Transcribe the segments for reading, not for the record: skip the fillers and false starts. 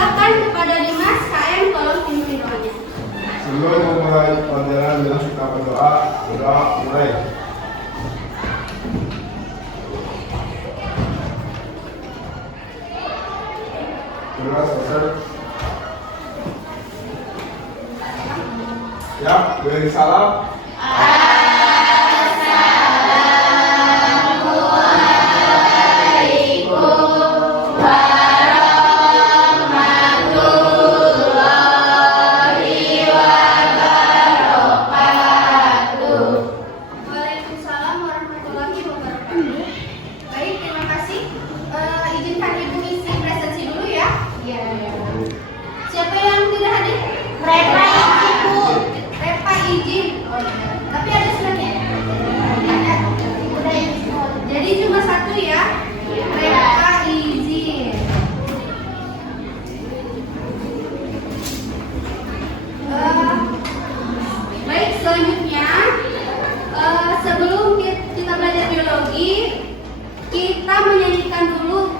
Silakan kepada Dimas KM tolong pimpin doanya. Sebelum memulai pelajaran dengan kita berdoa, mulai. Berdoa selesai. Ya, beri salam. Waalaikumsalam warahmatullahi wabarakatuh. Baik, terima kasih. Izinkan Ibu isi presensi dulu ya. Iya. Siapa yang tidak hadir? Repa izin, Bu. Repa izin. Oh iya. Tapi ada suratnya? Ada. Udah izin semua. Jadi cuma satu ya. Repa izin. Baik, selanjutnya sebelum kita belajar biologi, kita menyanyikan dulu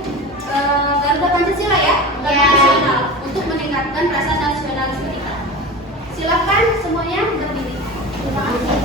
Garuda Pancasila ya, Garuda Ya. Nasional, untuk meningkatkan rasa nasionalis kita. Silakan semuanya berdiri. Terima kasih.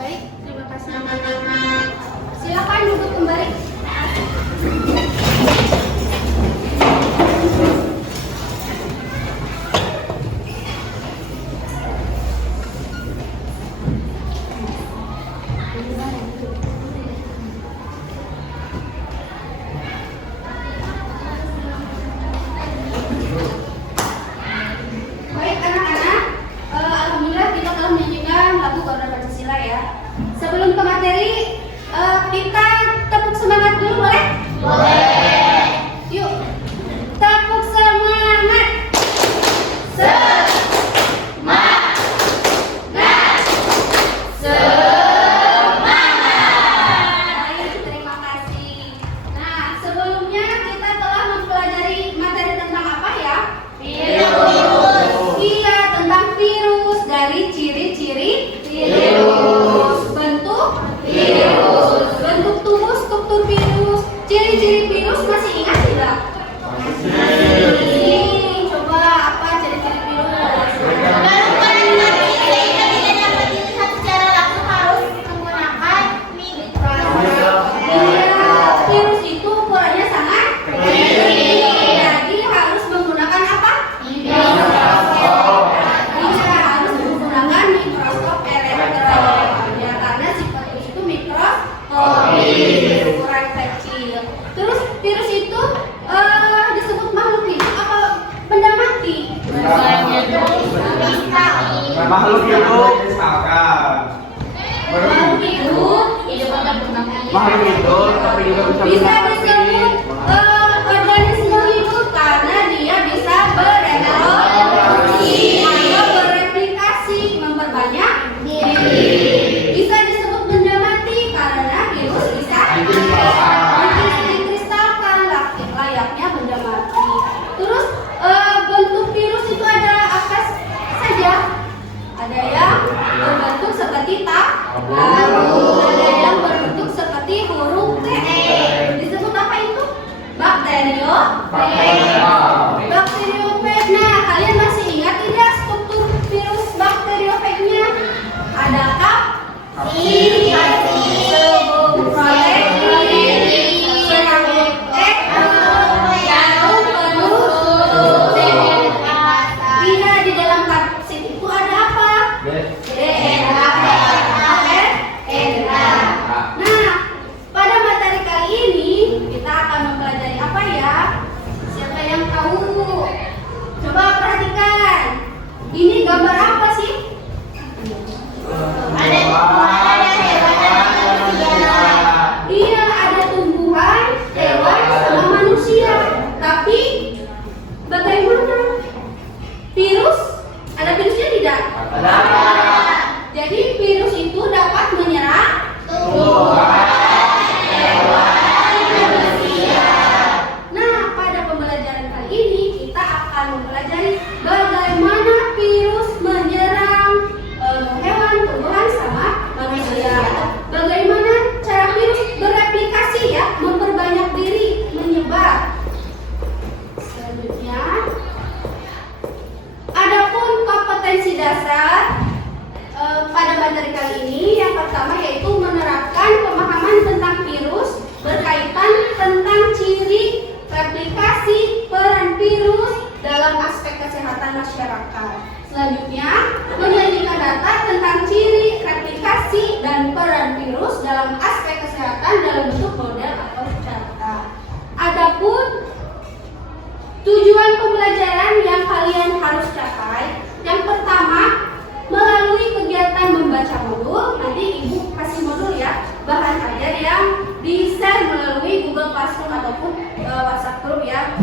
Baik, terima kasih. Silakan duduk kembali. Baik anak-anak, alhamdulillah kita telah menyanyikan lagu Garuda Pancasila ya. Sebelum ke materi, kita tepuk semangat dulu boleh? Boleh. Yuk, tepuk semangat. Baik, terima kasih. Nah, sebelumnya kita telah mempelajari materi tentang apa ya? Virus. Iya, tentang virus, dari ciri-ciri virus, bentuk virus, bentuk tubuh, struktur virus, ciri-ciri virus, masih ingat tidak? Masih. Coba apa ciri-ciri virus? Baru kalimat ini sehingga tidak dapat dilihat secara langsung harus menggunakan mikroskop. Iya, virus itu ukurannya sangat kecil. Jadi harus menggunakan apa? Mikroskop. Iya, harus menggunakan mikroskop elektron. Ya, karena si virus itu mikroskopis, ukuran kecil. Terus virus itu disebut makhluk hidup apa benda mati? Makhluk hidup misalkan makhluk hidup, tapi juga bisa Bisa disebut organisme hidup karena dia bisa berevolusi atau bereplikasi, memperbanyak diri. Bisa disebut benda mati karena virus bisa dikristalkan layaknya benda mati. Terus bentuk virus itu ada apa saja? Ada yang berbentuk seperti tabung, ada yang berbentuk seperti huruf T. Disebut apa itu? Bakteriofag. Nah, kalian masih ingat tidak struktur virus bakteriofagnya? Ada kapsid, sebuah protein, serangkut jarum penuh. Iya, di dalam kapsid itu ada apa? DNA. Nah, pada materi kali ini kita akan mempelajari apa ya? Siapa yang tahu? Coba perhatikan. Ini gambar apa sih? Iya, ada tumbuhan, hewan, sama manusia. Tapi bagaimana? Virus? Ada virusnya tidak? Jadi virus itu dapat menyerang Nah, pada pembelajaran kali ini kita akan mempelajari bagaimana virus menyerang hewan, tumbuhan, sama manusia. Bagaimana cara virus bereplikasi ya, memperbanyak diri, menyebar. Selanjutnya, adapun kompetensi dasar pada materi kali ini yang pertama yaitu menerapkan pemahaman tentang virus berkaitan tentang ciri, replikasi, peran virus dalam aspek kesehatan masyarakat. Selanjutnya, menyajikan data tentang ciri, replikasi, dan peran virus dalam aspek kesehatan dalam bentuk model atau data. Adapun tujuan pembelajaran yang kalian harus capai, yang pertama melalui kegiatan membaca modul, nanti ibu kasih modul ya, bahan ajar yang di-share melalui Google Classroom ataupun WhatsApp group ya.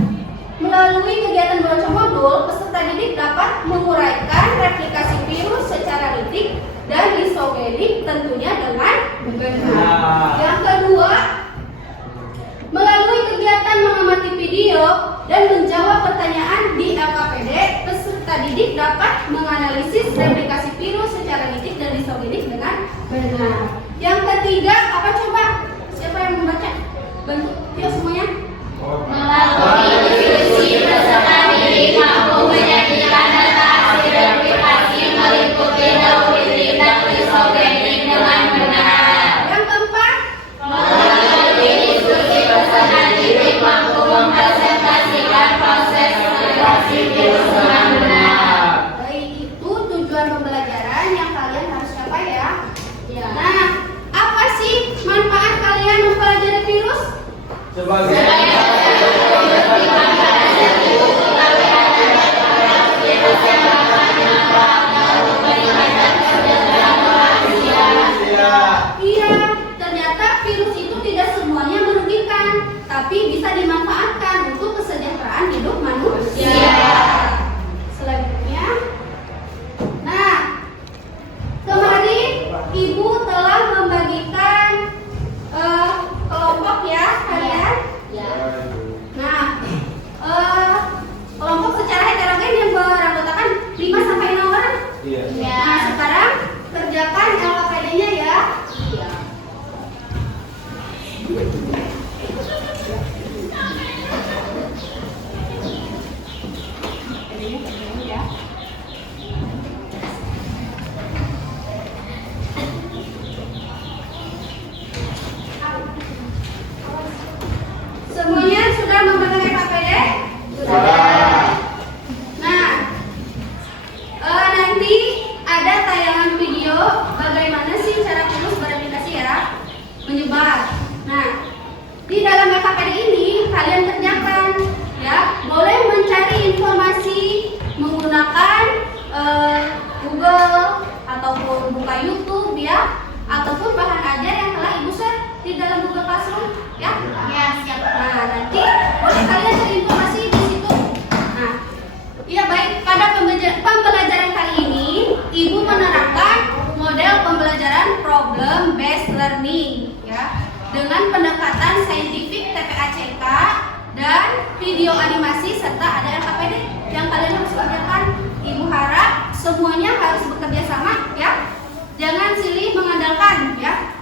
Melalui kegiatan membaca modul, peserta didik dapat menguraikan replikasi virus secara detik dan isogenik tentunya dengan benar. Yang kedua, melalui kegiatan mengamati video dan menjawab pertanyaan di LKPD, peserta didik dapat menganalisis replikasi virus secara detik dan isogenik dengan benar. Yang ketiga, apa coba? Siapa yang membaca? Bantu, yuk semuanya. Melalui diskusi peserta didik mampu menyajikan data hasil replikasi meliputi detik dan isogenik dengan benar. Yang keempat, Melalui diskusi peserta didik mampu mempresentasikan proses replikasi virus dengan benar. itu tujuan pembelajaran yang kalian harus capai ya. Nah, apa sih manfaat kalian mempelajari virus? Iya, ternyata virus itu tidak semuanya merugikan, tapi bisa dimanfaatkan untuk kesejahteraan hidup manusia. Selanjutnya, nah, kemarin ibu telah membagikan kelompok ya kalian. Nah, kelompok secara heterogen yang beranggotakan 5 sampai 6 orang. Nah, sekarang kerjakan LKPD-nya ya. Semuanya sudah memegang LKPD? Nah, nanti ada tayangan video bagaimana sih cara virus bereplikasi ya, menyebar. Nah, di dalam LKPD ini kalian kerjakan ya, boleh mencari informasi menggunakan Google ataupun buka YouTube ya, ataupun bahan ajar yang telah ibu share di dalam Google Classroom ya? Ya, siap. Nah, nanti boleh kalian cari informasi di situ. Nah, iya baik. Pada pembelajaran kali ini, Ibu menerapkan model pembelajaran problem based learning ya, dengan pendekatan saintifik TPACK dan video animasi serta ada LKPD yang kalian harus kerjakan. Ibu harap semuanya harus bekerja sama ya. Jangan silih mengandalkan ya.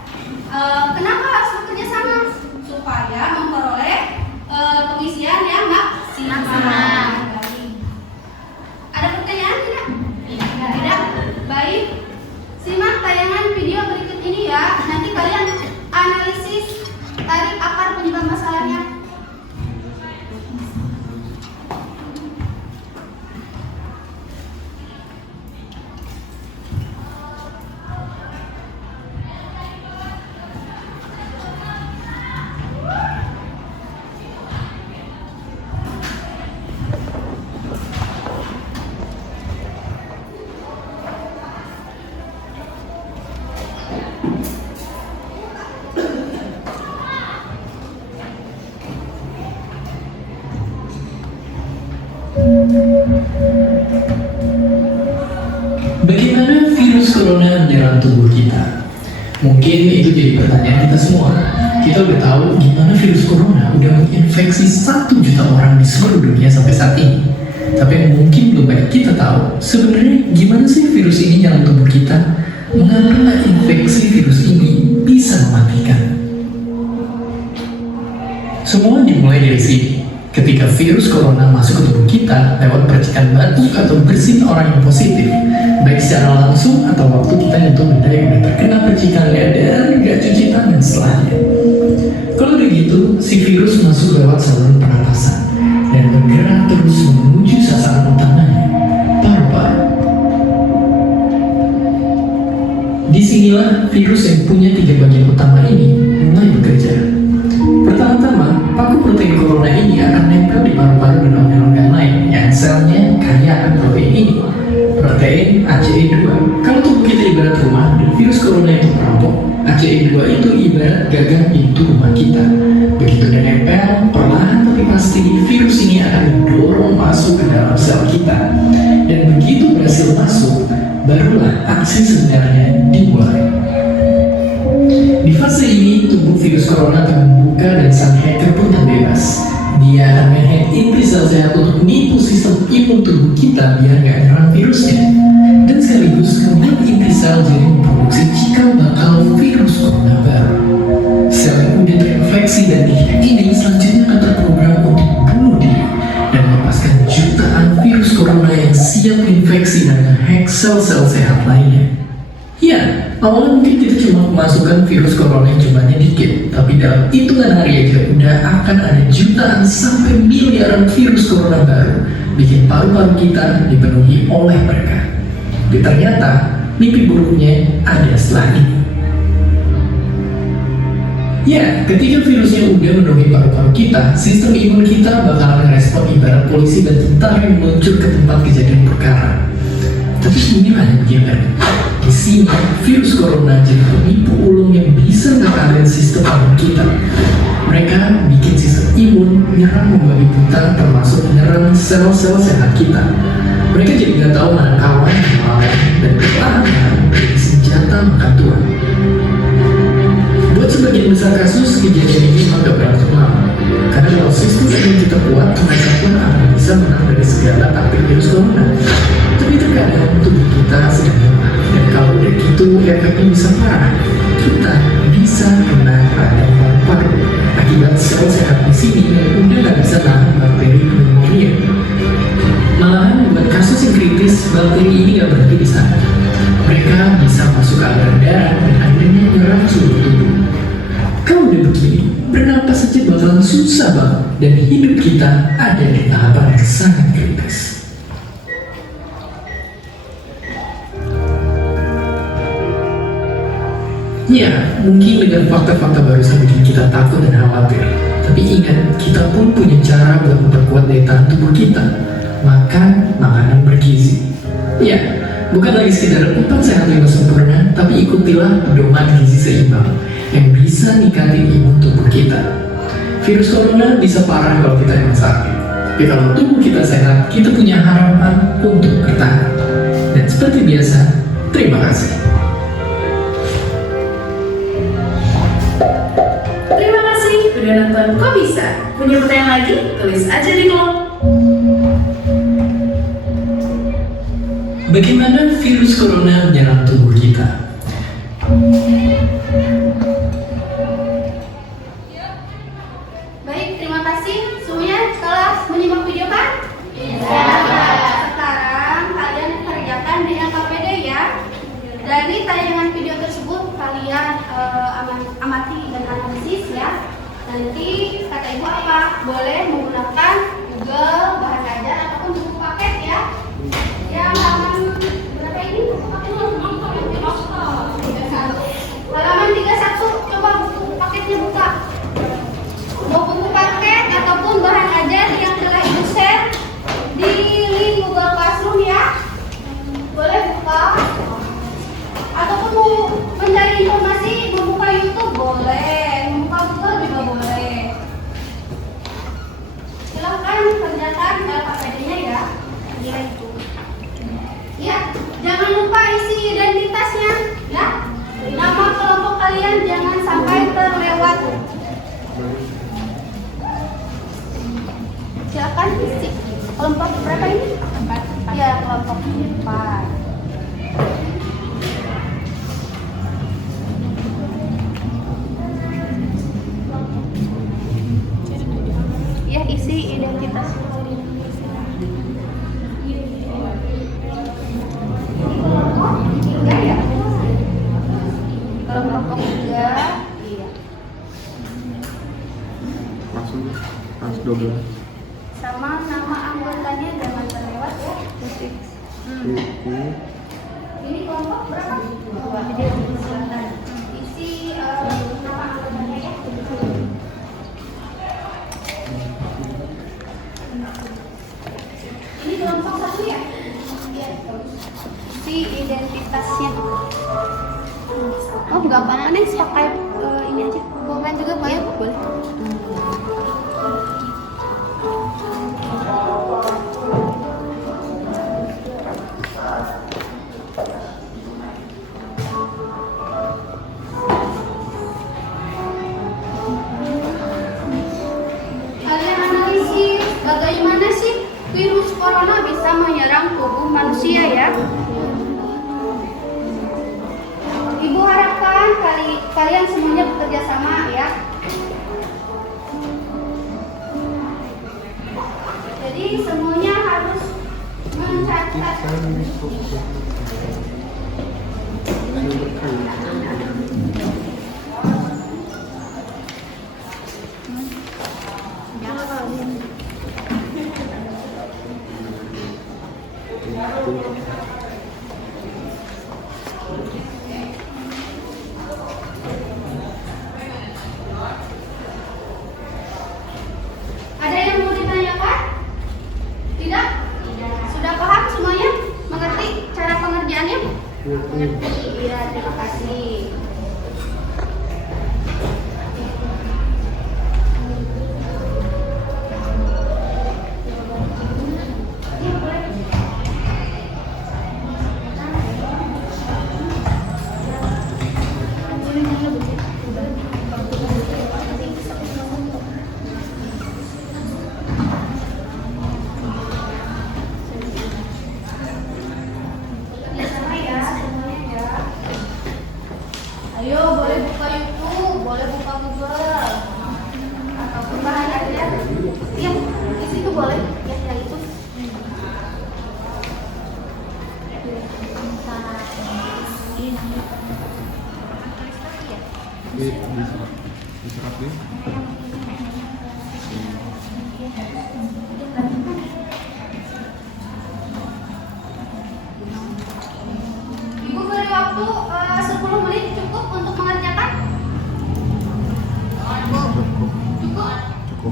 Kenapa harus bekerja sama? Supaya memperoleh pengisian yang maksimal. Ada pertanyaan tidak? Tidak. Baik. Simak tayangan video berikut ini ya. Nanti kalian analisis tarik akar penyebab masalahnya. Bagaimana virus corona menyerang tubuh kita? Mungkin itu jadi pertanyaan kita semua. Kita udah tahu gimana virus corona udah menginfeksi 1 juta orang di seluruh dunia sampai saat ini. Tapi yang mungkin belum banyak kita tahu, sebenarnya gimana sih virus ini nyerang tubuh kita? Mengapa infeksi virus ini bisa mematikan? Semua dimulai dari sini. Ketika virus corona masuk ke tubuh kita lewat percikan batuk atau bersin orang yang positif, baik secara langsung atau waktu kita nyentuh benda yang udah terkena percikannya dan gak cuci tangan setelahnya. Kalau udah gitu, si virus masuk lewat saluran pernapasan dan bergerak terus menuju sasaran utamanya, paru-paru. Disinilah virus yang punya 3 bagian utama ini mulai bekerja. Pertama-tama, paku protein corona ini akan nempel di paru-paru dan organ-organ lain yang selnya kaya akan protein ini, protein ACE2. Kalau tubuh kita ibarat rumah dan virus corona itu perampok, ACE2 itu ibarat gagang pintu rumah kita. Begitu dia nempel, perlahan tapi pasti virus ini akan didorong masuk ke dalam sel kita. Dan begitu berhasil masuk, barulah aksi sebenarnya dimulai. Di fase ini, tubuh virus corona akan membuka dan sang hacker pun terbebas. Dia akan menghack inti sel sehat untuk menipu sistem imun tubuh kita biar nggak nyerang virusnya. Dan sekaligus membuat inti sel jadi memproduksi cikal bakal virus corona baru. Sel yang udah terinfeksi dan dihack ini selanjutnya akan terprogram untuk bunuh diri dan melepaskan jutaan virus corona yang siap infeksi dan menghack sel-sel sehat lainnya. Ya, awalnya mungkin kita cuma memasukkan virus corona yang jumlahnya dikit, tapi dalam hitungan hari aja udah akan ada jutaan sampai miliaran virus corona baru, bikin paru-paru kita dipenuhi oleh mereka. Dan ternyata, mimpi buruknya ada setelah ini. Ya, ketika virusnya udah memenuhi paru-paru kita, sistem imun kita bakalan merespon ibarat polisi dan tentara yang meluncur ke tempat kejadian perkara. Tapi inilah yang bagaimana? Di sini, virus corona jadi penipu ulung yang bisa ngakarin sistem imun kita. Mereka bikin sistem imun menyerang membabi buta, termasuk menyerang sel-sel sehat kita. Mereka jadi nggak tahu mana kawan yang lawan dan perlahan-lahan menjadi senjata makan tuan. Buat sebagian besar kasus, kejadian ini memang gak berlangsung lama. Karena kalau sistem imun kita kuat, mereka pun akan bisa menang dari segala taktik virus corona. Tapi terkadang tubuh kita sedang lemah. Dan kalau udah gitu, efeknya bisa parah. Kita bisa kena radang paru-paru akibat sel sehat di sini yang udah gak bisa nahan bakteri pneumonia. Malahan buat kasus yang kritis, bakteri ini gak berhenti di sana. Mereka bisa masuk ke aliran darah dan akhirnya menyerang seluruh tubuh. Kalau udah begini, bernapas saja bakalan susah banget dan hidup kita ada di tahapan yang sangat kritis. Ya, mungkin dengan fakta-fakta barusan bikin kita takut dan khawatir. Tapi ingat, kita pun punya cara buat memperkuat daya tahan tubuh kita. Makan makanan bergizi. Ya, bukan lagi sekedar 4 sehat 5 sempurna, tapi ikutilah pedoman gizi seimbang. yang bisa ningkatin imun tubuh kita. Virus corona bisa parah kalau kita yang sakit, tapi kalau tubuh kita sehat, kita punya harapan untuk bertahan. Dan seperti biasa, terima kasih. Terima kasih udah nonton Kok Bisa. Punya pertanyaan lagi? Tulis aja di kolom. Bagaimana virus corona menyerang tubuh kita? Baik, terima kasih semuanya telah menyimak video kan? Sekarang kalian kerjakan di LKPD ya. Dari tayangan video tersebut kalian amati dan analisis ya. Nanti kata ibu apa? Boleh menggunakan Google, bahan ajar ataupun buku paket ya. Yang halaman berapa ini? Buku paket halaman 31. Coba buku paketnya buka. Mau buku paket ataupun bahan ajar yang telah ibu share di link Google Classroom ya. Boleh buka. Ataupun mau mencari informasi membuka YouTube boleh, membuka Google juga boleh. Silakan kerjakan LKPD-nya ya. Ya, jangan lupa isi identitasnya ya. Nama kelompok kalian jangan sampai terlewat. Silakan isi kelompok berapa ini? 4. Ya, kelompok 4. Ya, isi identitas. Tiga ya? Kelompok 3. Iya. Langsung 12. Sama nama anggotanya jangan terlewat ya. Ini kelompok berapa? Isi nama anggotanya ya. Ini kelompok 1 ya? Iya. Isi identitasnya. Oh, gampang nih pakai ini aja. Pulpen juga boleh? Boleh. Kalian analisis bagaimana sih virus corona bisa menyerang tubuh manusia ya. Ibu harapkan kalian semuanya bekerja sama ya. Jadi semuanya harus mencatat. Ada yang mau ditanyakan? Tidak? Sudah paham semuanya? Mengerti cara pengerjaannya? Mengerti. Iya, terima kasih. Sama ya, semuanya ya. Ayo, boleh buka YouTube, boleh buka Google, ataupun bahan ajar. Iya, di situ boleh. Ya, yang itu. Ibu beri waktu 10 menit cukup untuk mengerjakan? Cukup? Cukup.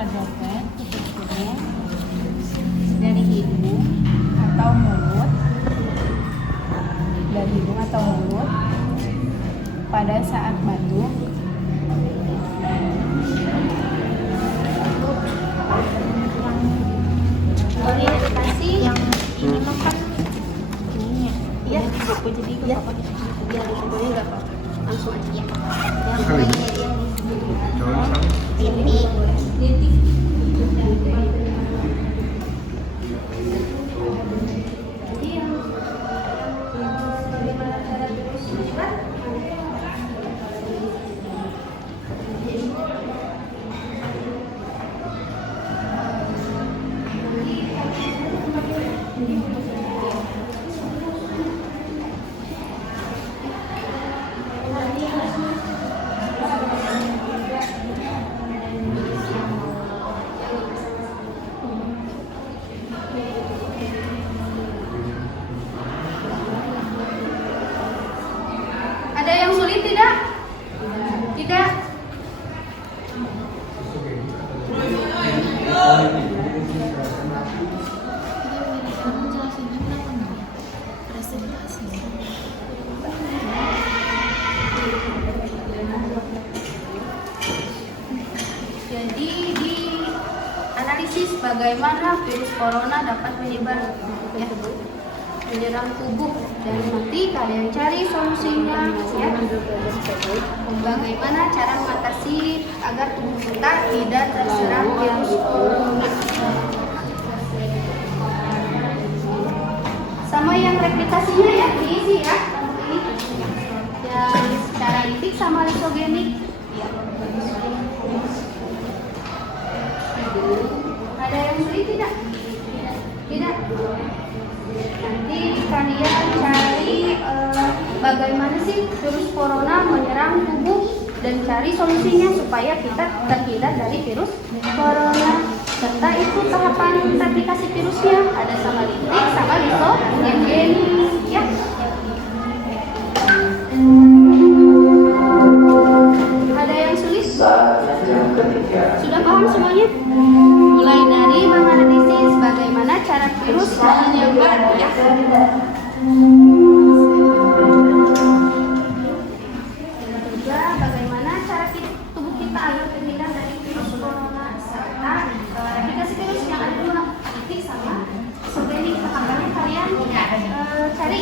antara droplet putus hidung dari hidung atau mulut pada saat batuk. Orientasi yang ini makan ininya. Iya, buku jadi ya. Biar sebelumnya nggak apa-apa. Langsung aja ya. Yang lainnya yang titik. Ada yang sulit tidak? Tidak. Jadi di analisis bagaimana virus corona dapat menyebar ya, menyerang tubuh, dan nanti kalian cari solusinya ya. Bagaimana cara mengatasi agar tubuh kita tidak terserang virus corona. Sama yang replikasinya ya diisi ya. Dan secara litik sama lisogenik. Ada yang sulit tidak? Tidak. Nanti kalian cari bagaimana sih virus corona menyerang tubuh dan cari solusinya supaya kita terhindar dari virus corona. Serta itu tahapan replikasi virusnya ada sama litik sama lisogenik ya. Ada yang sulit? Sudah paham semuanya? Mulai dari menganalisis bagaimana cara virus menyebar ya. Juga bagaimana cara tubuh kita agar terhindar dari virus corona, serta replikasi virus yang ada di dalam litik sama lisogenik. Tahapannya kalian cari.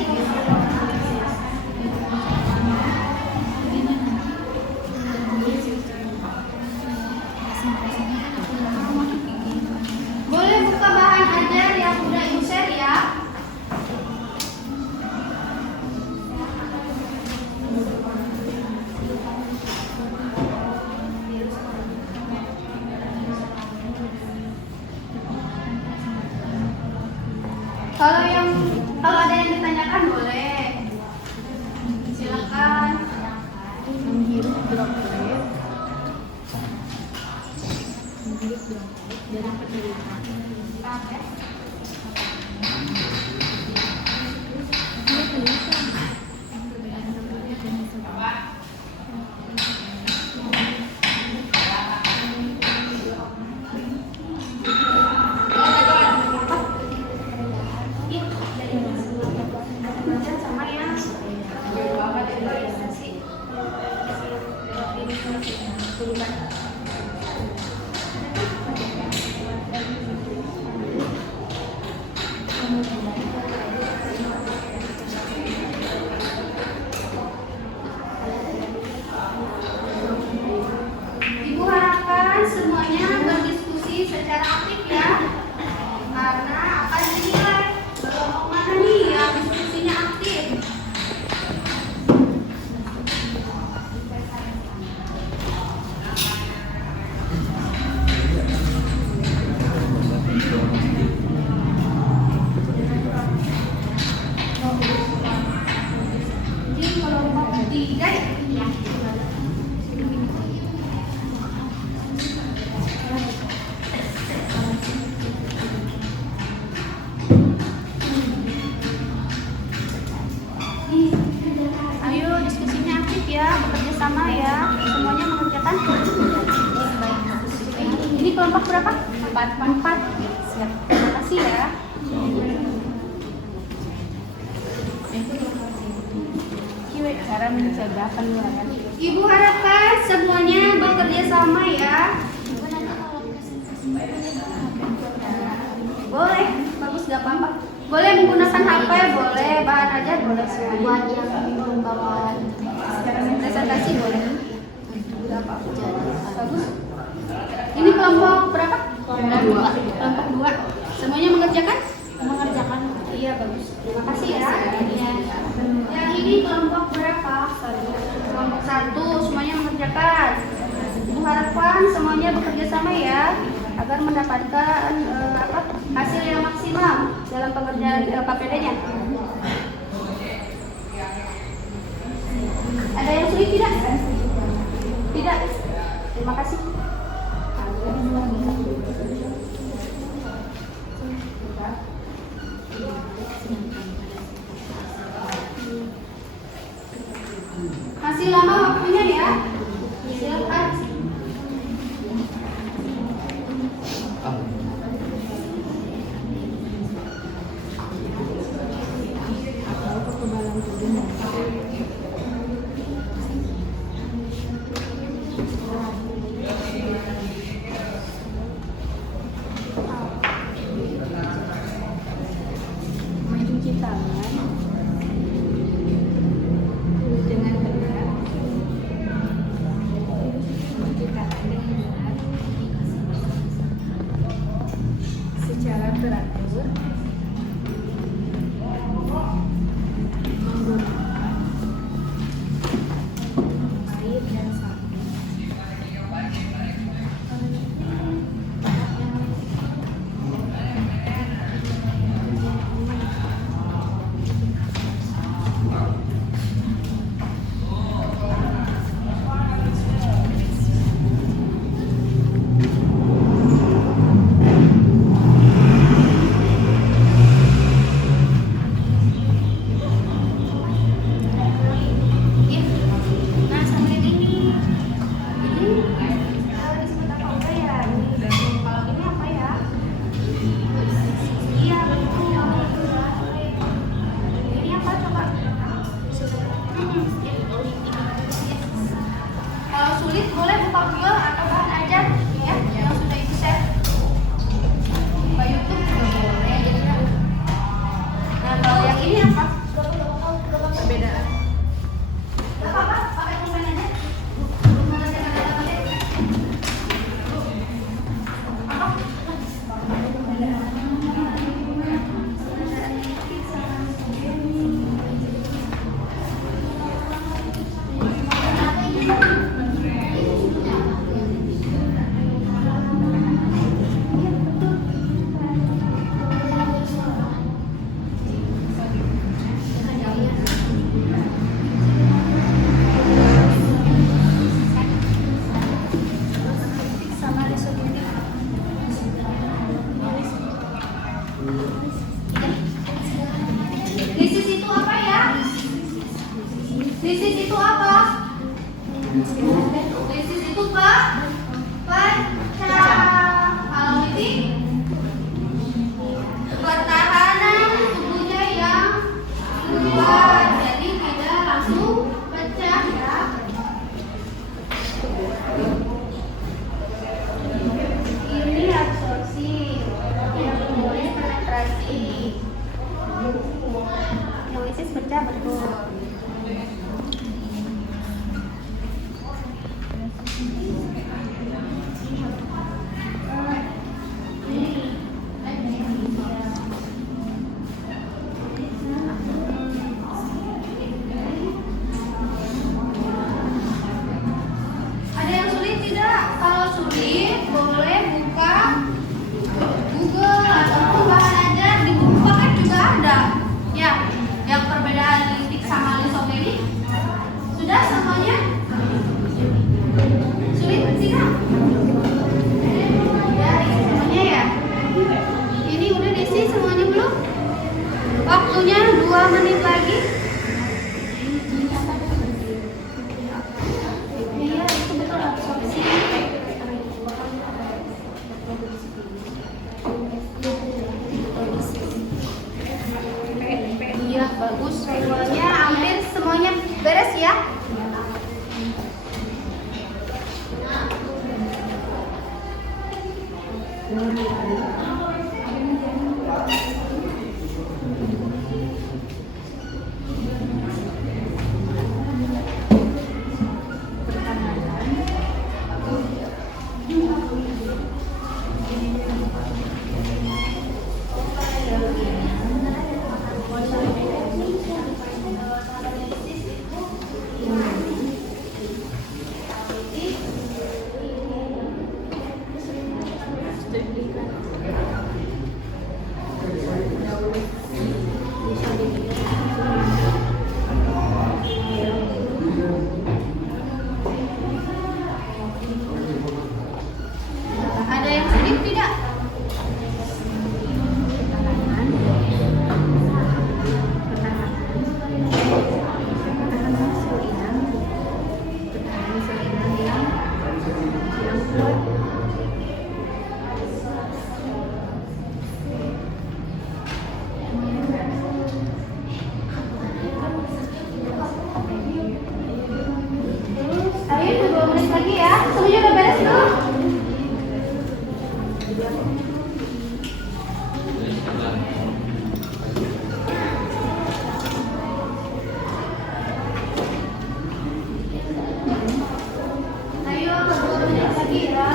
Boleh buka bahan ajar yang udah ibu share ya. Kalau ada yang ditanyakan boleh. Silakan. Menghirup droplet dari penderita. Sama ya. kelompok berapa? 4. Siap. Terima kasih ya. Cara mencegah penularan. Ibu harapkan semuanya bekerja sama ya. Boleh, bagus gak apa-apa. Boleh menggunakan HP, boleh bahan ajar, boleh semua. Buat yang membawa presentasi boleh. Gak apa-apa. Bagus. Ini kelompok berapa? Kelompok 2. Semuanya mengerjakan? Mengerjakan. Iya, bagus. Terima kasih ya. Yang ini kelompok berapa? Kelompok 1, semuanya mengerjakan. Ibu harapkan semuanya bekerja sama ya, agar mendapatkan hasil yang maksimal dalam pengerjaan LKPD-nya. Ada yang sulit tidak? Tidak. Terima kasih. Masih lama waktunya ya. Silakan. Mencuci tangan dengan benar. Mencuci tangan dengan benar secara teratur. Menggunakan air dan sabun. Nah, sama yang ini disebut apa enggak ya? Kalau ini apa ya? Iya, betul. Ini apa coba? Kalau sulit boleh buka Google atau bahan ajar ya, yang sudah ibu share. Buka YouTube juga boleh. Nah, kalau yang ini apa? Perbedaan. Gak apa-apa, pakai pulpen aja. Mengerjakan LKPD. Sama resolusi. Krisis itu apa ya? Krisis itu apa? Krisis itu pertahanan tubuhnya yang kuat, jadi tidak langsung pecah ya. Ini absorpsi, yang boleh penetrasi. Helisis pecah betul. Iya, bagus. Semuanya hampir semuanya beres ya. Ada yang sedih tidak? Ayo 2 menit lagi ya. Semuanya udah beres belum? Ayo 2 menit lagi ya.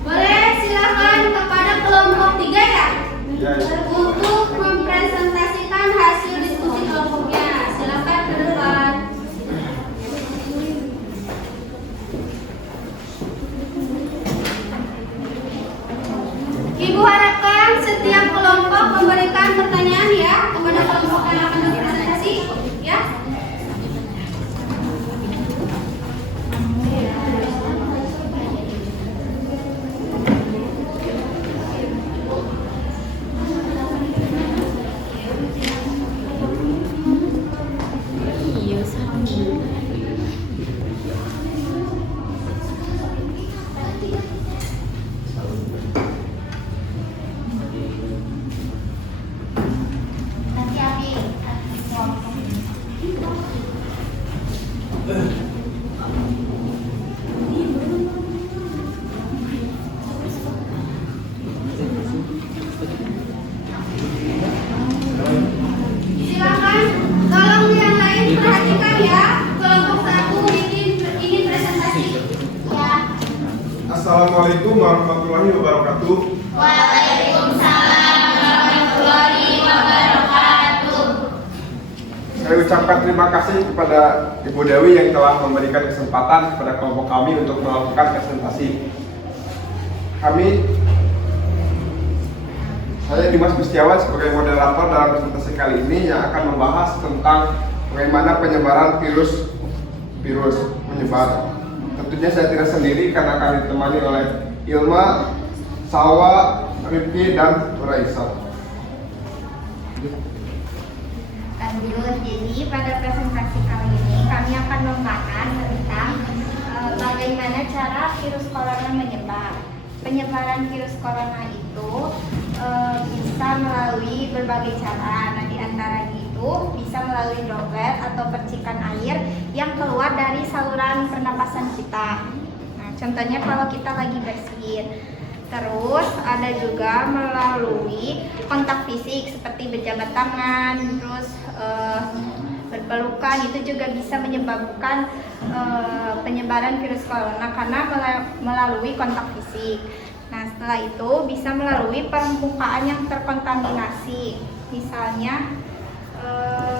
Boleh silakan kepada kelompok 3 ya. Untuk mempresentasikan hasil diskusi kelompoknya. Silakan ke depan. Ibu harapkan setiap kelompok memberikan pertanyaan ya kepada kelompok yang akan berpresentasi ya. Nanti Abi silakan, tolong yang lain perhatikan ya. Kelompok 1 ini presentasi. Ya. Assalamualaikum warahmatullahi wabarakatuh. Waalaikumsalam warahmatullahi wabarakatuh. Saya ucapkan terima kasih kepada Ibu Dewi yang telah memberikan kesempatan kepada kelompok kami untuk melakukan presentasi. Saya Dimas Gustiawan sebagai moderator dalam presentasi kali ini yang akan membahas tentang bagaimana penyebaran virus menyebar. Tentunya saya tidak sendiri karena akan ditemani oleh Ilma, Salwa, Rifki, dan Raisa. Lanjut, jadi pada presentasi kali ini kami akan membahas tentang bagaimana cara virus corona menyebar. Penyebaran virus corona itu bisa melalui berbagai cara. Nah, di antaranya itu bisa melalui droplet atau percikan air yang keluar dari saluran pernapasan kita. Nah, contohnya kalau kita lagi bersin. Terus ada juga melalui kontak fisik seperti berjabat tangan, terus berpelukan, itu juga bisa menyebabkan penyebaran virus corona karena melalui kontak fisik. Nah, setelah itu bisa melalui permukaan yang terkontaminasi. Misalnya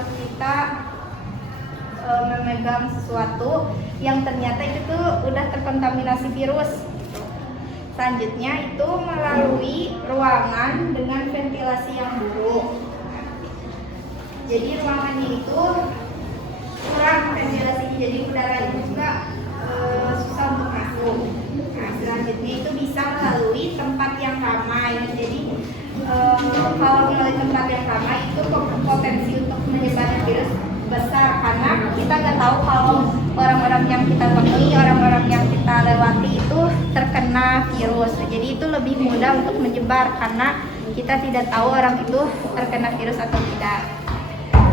kita memegang sesuatu yang ternyata itu tuh udah terkontaminasi virus. Selanjutnya itu melalui ruangan dengan ventilasi yang buruk. Jadi ruangannya itu kurang ventilasinya, jadi udara itu juga susah untuk masuk. Nah, selanjutnya itu bisa melalui tempat yang ramai. Jadi kalau melalui tempat yang ramai itu potensi untuk menyebarnya virus besar karena kita nggak tahu kalau orang-orang yang kita temui, orang-orang yang kita lewati itu terkena virus. Jadi itu lebih mudah untuk menyebar karena kita tidak tahu orang itu terkena virus atau tidak.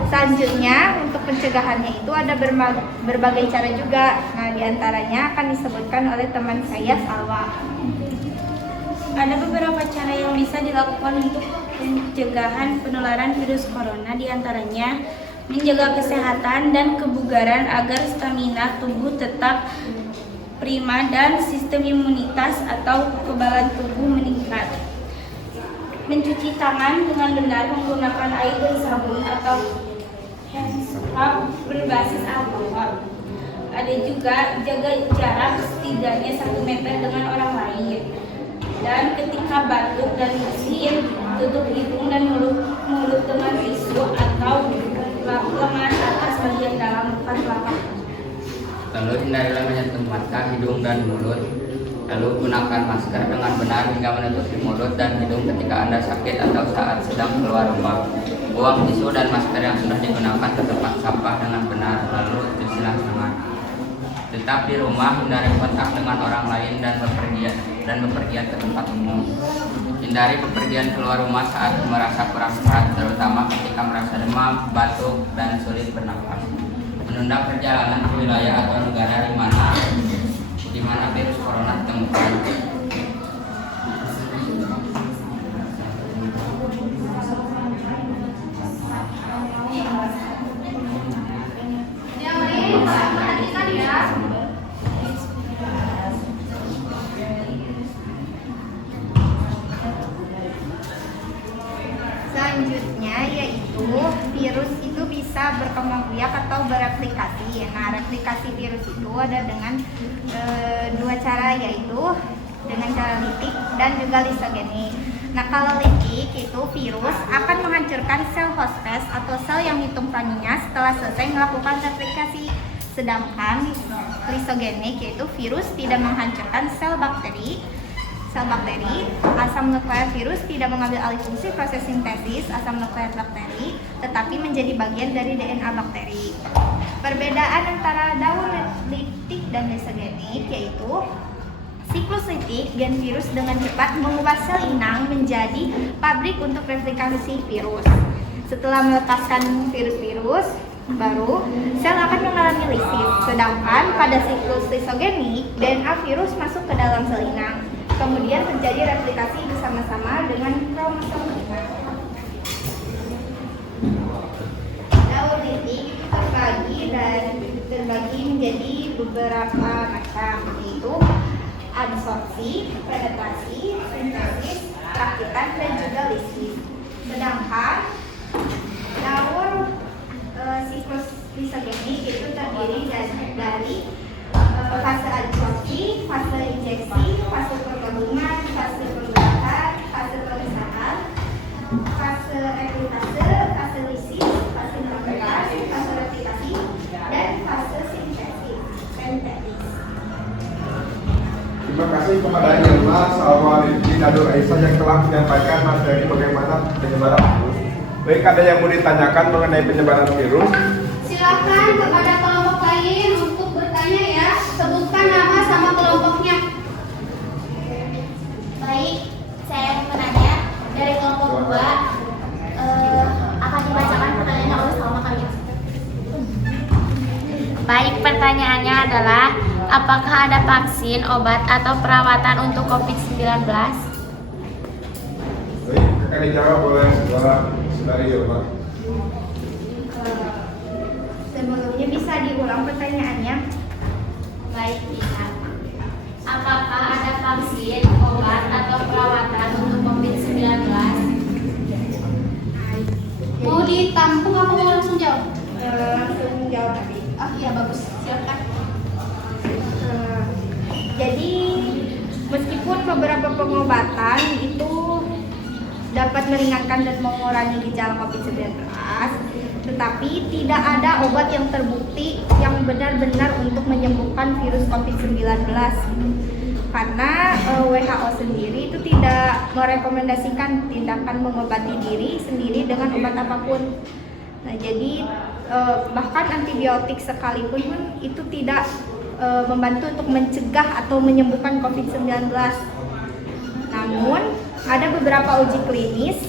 Selanjutnya untuk pencegahannya itu ada berbagai cara juga. Nah, diantaranya akan disebutkan oleh teman saya, Salwa. Ada beberapa cara yang bisa dilakukan untuk pencegahan penularan virus corona, diantaranya menjaga kesehatan dan kebugaran agar stamina tubuh tetap prima dan sistem imunitas atau kekebalan tubuh meningkat. Mencuci tangan dengan benar menggunakan air dan sabun atau hand scrub berbasis alkohol. Ada juga jaga jarak setidaknya 1 meter dengan orang lain. Dan ketika batuk dan bersin, tutup hidung dan mulut dengan tisu atau lengan atas bagian dalam bukan telapak. Lalu hindarilah menyentuh mata, hidung, dan mulut. Lalu gunakan masker dengan benar hingga menutupi mulut dan hidung ketika Anda sakit atau saat sedang keluar rumah. Buang tisu dan masker yang sudah digunakan ke tempat sampah dengan benar, lalu cucilah tangan. Tetap di rumah, hindari kontak dengan orang lain dan bepergian ke tempat umum. Hindari bepergian keluar rumah saat merasa kurang sehat, terutama ketika merasa demam, batuk, dan sulit bernapas. Menunda perjalanan ke wilayah atau negara di mana virus corona ditemukan. Yang lain perhatikan ya. Selanjutnya yaitu virus itu bisa berkembang biak atau bereplikasi. Nah, replikasi virus itu ada dengan dua cara, yaitu dengan cara litik dan juga lisogenik. Nah, kalau litik itu virus akan menghancurkan sel hostes atau sel yang ditumpanginya setelah selesai melakukan replikasi. Sedangkan lisogenik yaitu virus tidak menghancurkan sel bakteri sel bakteri, asam nukleat virus tidak mengambil alih fungsi proses sintesis asam nukleat bakteri, tetapi menjadi bagian dari DNA bakteri. Perbedaan antara daur litik dan mesogenik yaitu siklus litik, gen virus dengan cepat mengubah sel inang menjadi pabrik untuk replikasi virus. Setelah melepaskan virus-virus baru, sel akan mengalami lisis. Sedangkan pada siklus lisogenik, DNA virus masuk ke dalam sel inang. Kemudian terjadi replikasi bersama-sama dengan kromosom inang. Daur litik terbagi menjadi beberapa macam, yaitu adsorpsi, penetrasi, sintesis, rakitan, dan juga lisis. Sedangkan daur siklus lisogenik itu terdiri dari fase adsorpsi, fase injeksi, fase pergabungan, fase pembuatan, fase pemisahan, fase replitase, fase lisis, fase fermentasi, fase replikasi, dan fase sintesis. Terima kasih kepada Irma, Salwa, Rizky, dan Nur Aisyah yang telah menyampaikan materi bagaimana penyebaran virus. Baik, ada yang mau ditanyakan mengenai penyebaran virus? Silakan kepada kelompok lain untuk bertanya ya. Sebutkan nama sama kelompoknya. Baik, saya mau menanya dari kelompok 2 akan dibacakan pertanyaannya oleh Salma kalian. Baik, pertanyaannya adalah apakah ada vaksin, obat, atau perawatan untuk COVID-19? Baik, akan dijawab oleh saudari Irma. Sebelumnya bisa diulang pertanyaannya. Baik, bisa. Apakah ada vaksin, obat, atau perawatan untuk COVID-19? Mau ditampung atau mau langsung jawab? Langsung jawab tadi. Ah iya bagus, silakan. Jadi meskipun beberapa pengobatan itu dapat meringankan dan mengurangi gejala COVID-19, tetapi tidak ada obat yang terbukti yang benar-benar untuk menyembuhkan virus COVID-19. Karena WHO sendiri itu tidak merekomendasikan tindakan mengobati diri sendiri dengan obat apapun. Nah, jadi bahkan antibiotik sekalipun pun itu tidak membantu untuk mencegah atau menyembuhkan COVID-19. Namun ada beberapa uji klinis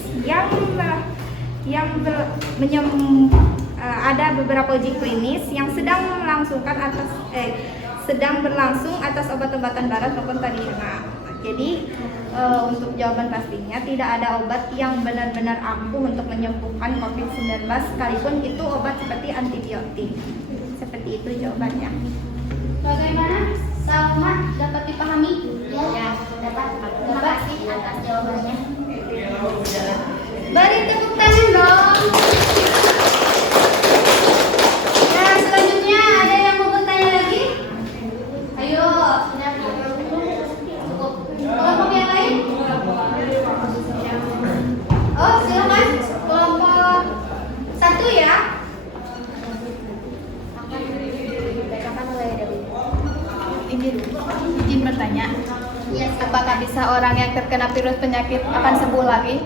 ada beberapa uji klinis yang sedang berlangsung atas obat-obatan darat maupun tradisional. Jadi untuk jawaban pastinya tidak ada obat yang benar-benar ampuh untuk menyembuhkan COVID-19 sekalipun itu obat seperti antibiotik. Seperti itu jawabannya. Bagaimana? Salma dapat dipahami? Ya, dapat. Terima kasih atas jawabannya. Beri tepuk tangan dong. Ya, selanjutnya ada yang mau bertanya lagi? Ayo. Cukup. Kelompok yang lain? Oh, silakan. Kelompok 1 ya. Izin bertanya, apakah bisa orang yang terkena virus penyakit akan sembuh lagi?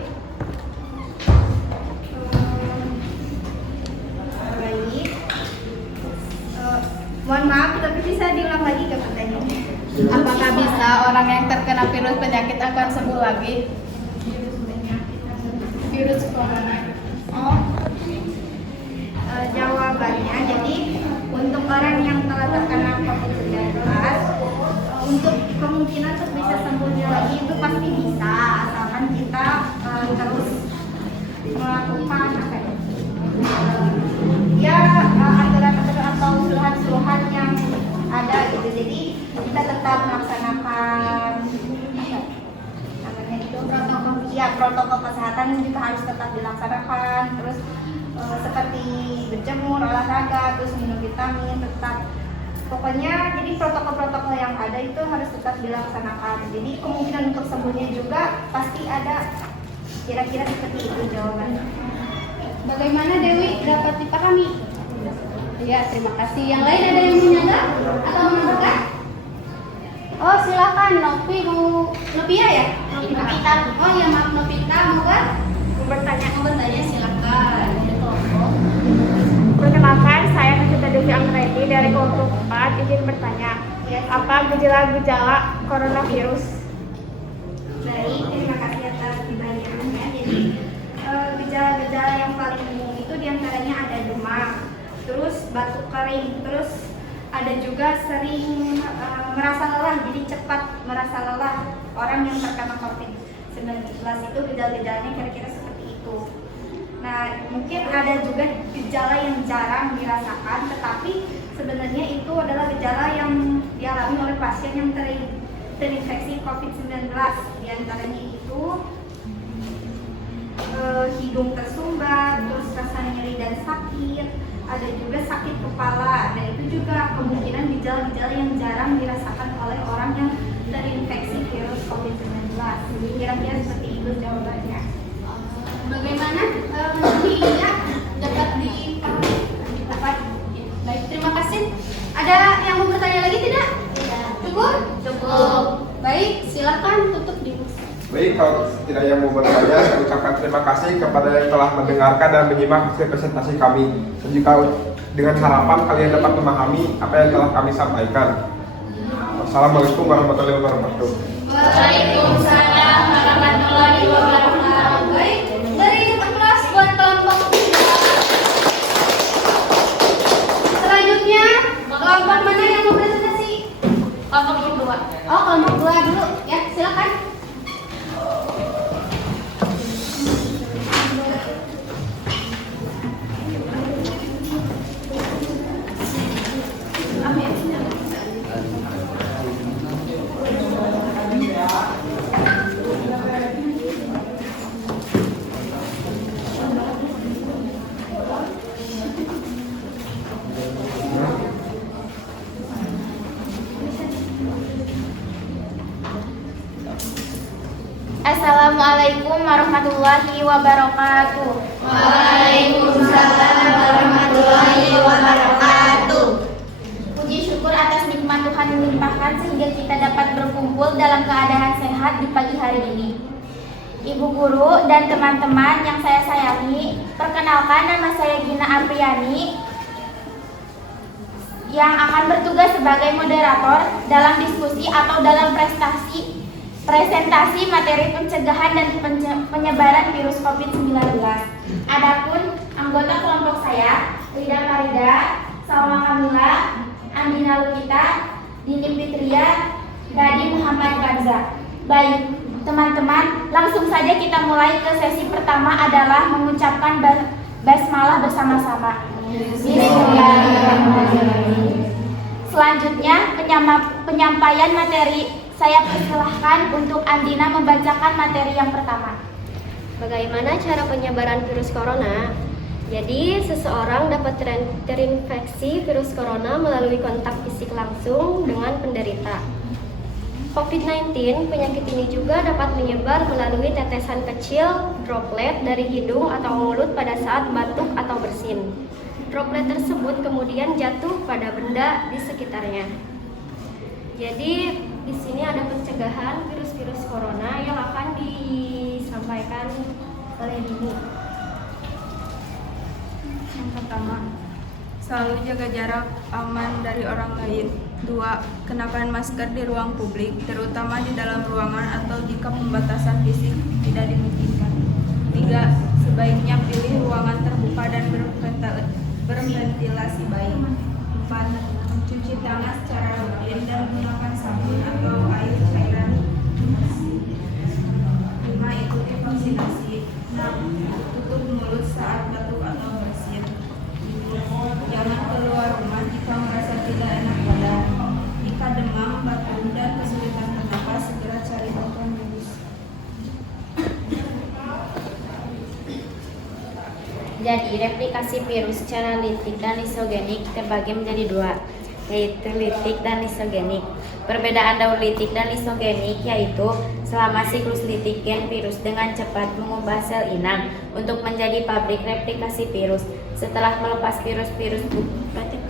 Baik. Mohon maaf, tapi bisa diulang lagi ke pertanyaannya. Apakah bisa orang yang terkena virus penyakit akan sembuh lagi? Virus corona. Oh, jawabannya jadi untuk orang yang telah terkena COVID-19 untuk kemungkinan untuk bisa sembuhnya lagi itu pasti bisa, asalkan kita terus melakukan aturan-aturan atau suruhan-suruhan yang ada gitu. Jadi kita tetap melaksanakan protokol kesehatan juga harus tetap dilaksanakan, terus seperti berjemur, olahraga, terus minum vitamin, tetap pokoknya jadi protokol-protokol yang ada itu harus tetap dilaksanakan. Jadi kemungkinan untuk sembuhnya juga pasti ada. Kira-kira seperti itu jawabannya. Bagaimana Dewi dapat dipahami? Ya, terima kasih. Yang lain ada yang menyangga atau menambahkan? Oh, silakan Novi mau Novia ya? Novita. Oh iya, maaf Novita, mau bertanya silakan. Ada kelompok. Perkenalkan, saya Novita Devi Anggreni dari kelompok 4. Izin bertanya, apa gejala-gejala coronavirus? Baik, terima kasih atas pertanyaannya. Jadi gejala-gejala yang paling umum itu diantaranya ada demam, terus batuk kering, terus ada juga sering merasa lelah, jadi cepat merasa lelah. Orang yang terkena COVID-19 itu gejala-gejalanya kira-kira seperti itu. Nah, mungkin ada juga gejala yang jarang dirasakan, tetapi sebenarnya itu adalah gejala yang dialami oleh pasien yang terinfeksi COVID-19. Di antaranya itu hidung tersumbat, terus rasa nyeri dan sakit, ada juga sakit kepala, dan itu juga kemungkinan gejala-gejala yang jarang dirasakan oleh orang yang terinfeksi virus COVID-19. Kira-kira seperti itu jawabannya. Bagaimana menurutnya dapat didapat? Baik, terima kasih. Ada yang mau bertanya lagi tidak? Cukup? Cukup. Baik, silakan tutup di. Baik, kalau tidak yang mau bertanya, saya ucapkan terima kasih kepada yang telah mendengarkan dan menyimak presentasi kami. Dan juga dengan harapan kalian dapat memahami apa yang telah kami sampaikan. Wassalamualaikum warahmatullahi wabarakatuh. Waalaikumsalam warahmatullahi wabarakatuh. Baik, dari kelas buat kelompok 3. Selanjutnya, kelompok mana yang mau presentasi? Kelompok 2. Oh, kelompok 2 dulu. Ya, silakan. Assalamualaikum warahmatullahi wabarakatuh. Waalaikumsalam warahmatullahi wabarakatuh. Puji syukur atas nikmat Tuhan yang melimpahkan sehingga kita dapat berkumpul dalam keadaan sehat di pagi hari ini. Ibu guru dan teman-teman yang saya sayangi, perkenalkan nama saya Gina Apriani yang akan bertugas sebagai moderator dalam diskusi atau dalam presentasi materi pencegahan dan penyebaran virus COVID-19. Adapun anggota kelompok saya, Rida Farida, Salma Kamila, Andina Lukita, Dini Fitria, Gadi Muhammad Kanza. Baik, teman-teman, langsung saja kita mulai ke sesi pertama adalah mengucapkan basmalah bersama-sama. Bismillahirrahmanirrahim. Selanjutnya, penyampaian materi. Saya persilahkan untuk Andina membacakan materi yang pertama. Bagaimana cara penyebaran virus corona? Jadi, seseorang dapat terinfeksi virus corona melalui kontak fisik langsung dengan penderita. COVID-19, penyakit ini juga dapat menyebar melalui tetesan kecil, droplet dari hidung atau mulut pada saat batuk atau bersin. Droplet tersebut kemudian jatuh pada benda di sekitarnya. Jadi, di sini ada pencegahan virus-virus corona yang akan disampaikan oleh Dini. Yang pertama, selalu jaga jarak aman dari orang lain. 2. Kenakan masker di ruang publik, terutama di dalam ruangan atau jika pembatasan fisik tidak dimungkinkan. 3. Sebaiknya pilih ruangan terbuka dan berventilasi baik. 4. Cuci tangan secara rutin dan gunakan sabun atau air cairan. 5. Ikuti vaksinasi. 6. Tutup mulut saat batuk atau bersin. Jangan keluar rumah jika merasa tidak enak badan. Jika demam, batuk, dan kesulitan bernafas, segera cari bantuan medis. Jadi, replikasi virus secara litik dan lisogenik terbagi menjadi 2, yaitu litik dan lisogenik. Perbedaan daun litik dan lisogenik yaitu selama siklus litik gen virus dengan cepat mengubah sel inang untuk menjadi pabrik replikasi virus. Setelah melepas virus-virus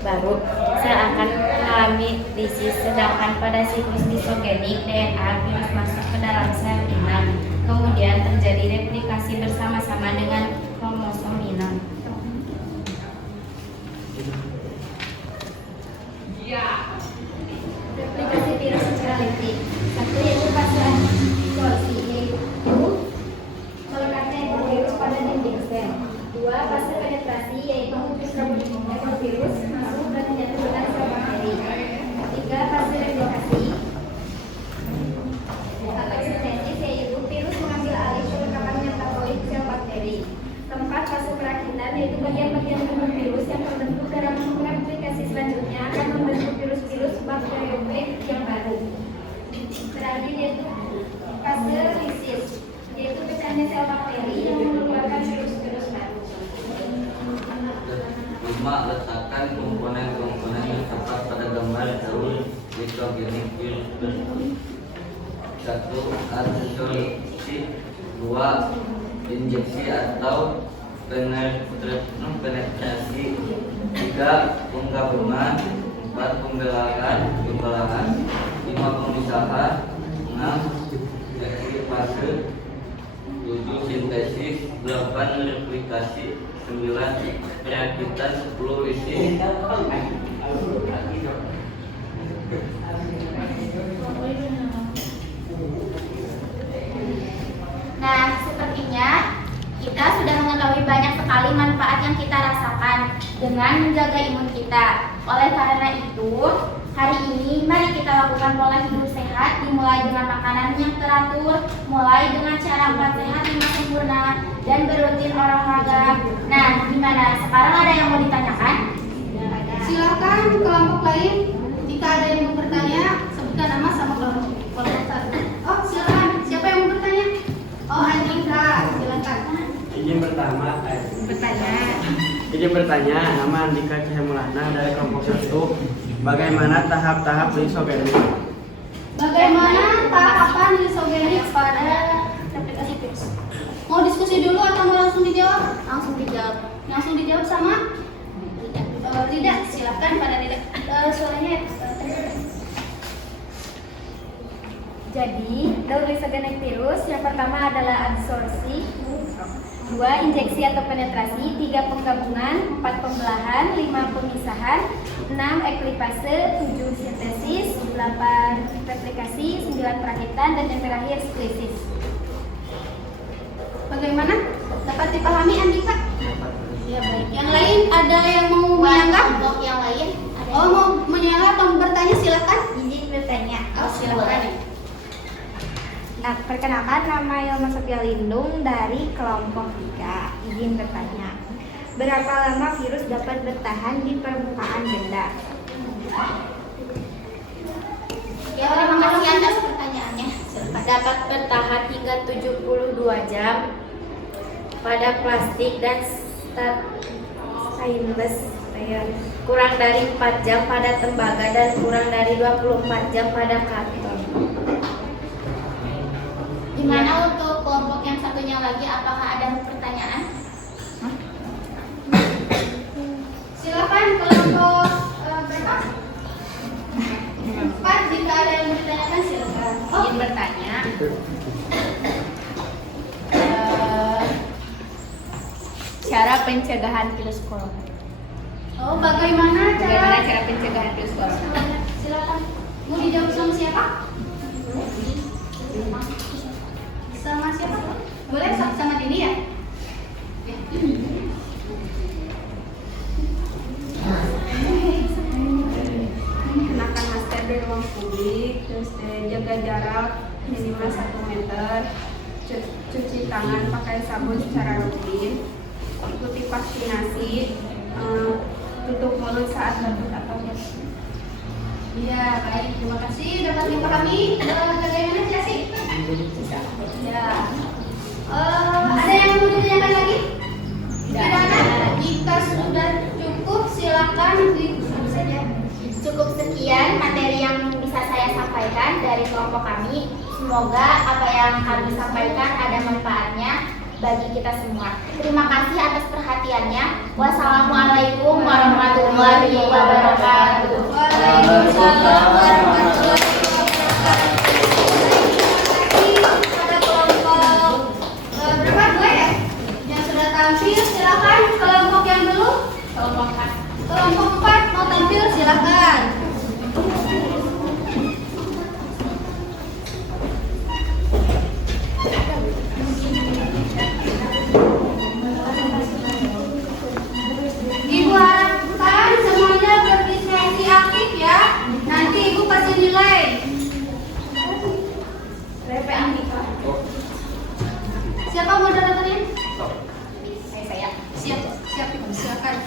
baru, sel akan mengalami krisis, sedangkan pada siklus disogenik DNA virus masuk ke dalam sel inang. Kemudian terjadi replikasi bersama-sama dengan kromosom inang. Replikasi virus secara lipid. Satu yaitu fase adsorpsi, yaitu melekatnya virus pada dinding sel. Dua, fase penetrasi, yaitu virus masuk dan menyatukan sel bakteri. Tiga, fase replikasi atau sintesis, yaitu virus mengambil alih kelengkapan metabolit sel bakteri. Keempat, fase perakitan, yaitu bagian-bagian tubuh virus yang terbentuk dalam replikasi selanjutnya akan membentuk virus-virus bakteriofag yang baru. Terakhir yaitu fase lisis, yaitu pecahnya sel bakteri yang mengeluarkan virus-virus baru. 5. Letakkan komponen-komponen yang tepat pada gambar daun nitrogenik virus tersebut. 1. Adsorpsi. 2. Injeksi atau penetrasi. 3. Penggabungan. 4. Pembelahan. 5. Pemisahan. 6. Replikasi. 7. Sintesis. 8. Replikasi. 9. Perakitan. 10. Lisis. Nah, sepertinya kita sudah mengetahui banyak sekali manfaat yang kita rasakan dengan menjaga imun kita. Oleh karena itu, hari ini mari kita lakukan pola hidup sehat, dimulai dengan makanan yang teratur, mulai dengan cara 4 sehat 5 sempurna, dan berutin olahraga. Nah, gimana? Sekarang ada yang mau ditanyakan? Silakan kelompok lain, jika ada yang mau bertanya, sebutkan nama sama kelompok satu. Oh, silakan. Siapa yang mau bertanya? Oh, Andika, silakan. Izin bertanya, nama Andika Cahemulana dari kelompok 1. Bagaimana tahap-tahap lisogenik? Bagaimana tahapan lisogenik pada replikasi virus? Mau diskusi dulu atau mau langsung dijawab? Langsung dijawab. Langsung dijawab sama? Tidak, silakan pada Lida. Suaranya Jadi, daun lisogenik virus yang pertama adalah adsorpsi, 2. Injeksi atau penetrasi, 3. Penggabungan, 4. Pembelahan, 5. Pemisahan, 6. Eklipase, 7. Sintesis, 8. Replikasi, 9. Perakitan, dan yang terakhir lisis. bagaimana? Dapat dipahami Andika? Ya baik. Yang lain ada yang mau menyanggah? Kelompok yang lain ada Oh, mau menyanggah atau bertanya silakan. Izin bertanya. Oh, silakan. Nah, perkenalkan nama Yoma Sophia Lindung dari kelompok 3. Izin bertanya, berapa lama virus dapat bertahan di permukaan benda? Ya, terima kasih atas pertanyaannya. Dapat bertahan hingga 72 jam pada plastik dan stainless steel, kurang dari 4 jam pada tembaga, dan kurang dari 24 jam pada karton. Gimana untuk kelompok yang satunya lagi? Apakah ada pertanyaan? Silakan kelompok berapa? 4. Jika ada yang bertanyakan silakan. Ingin bertanya. Cara pencegahan virus corona. Oh, bagaimana cara pencegahan virus corona? Silakan. Mau dijawab sama siapa? Sama siapa? Boleh sama Dini ya? Kenakan masker di ruang publik, terus jaga jarak minimal 1 meter, cuci tangan pakai sabun secara rutin, ikuti vaksinasi, tutup mulut saat batuk atau bersin. Iya, baik. Terima kasih. Dapat dipahami bagaimana sih? Ya. Ada yang mau ditanyakan lagi? Tidak ada. Jika sudah cukup, silakan ditutup saja. Cukup sekian materi yang bisa saya sampaikan dari kelompok kami. Semoga apa yang kami sampaikan ada manfaatnya bagi kita semua. Terima kasih atas perhatiannya. Wassalamualaikum warahmatullahi wabarakatuh. Waalaikumsalam. warahmatullahi wabarakatuh. Pada kelompok berapa? 2 ya? Yang sudah tampil silakan. Kelompok yang belum? Kelompok 4 mau tampil silakan. Ibu harapkan semuanya berdiskusi aktif ya. Nanti ibu kasih nilai. Siapa moderatornya? Saya. Siap ibu, silakan.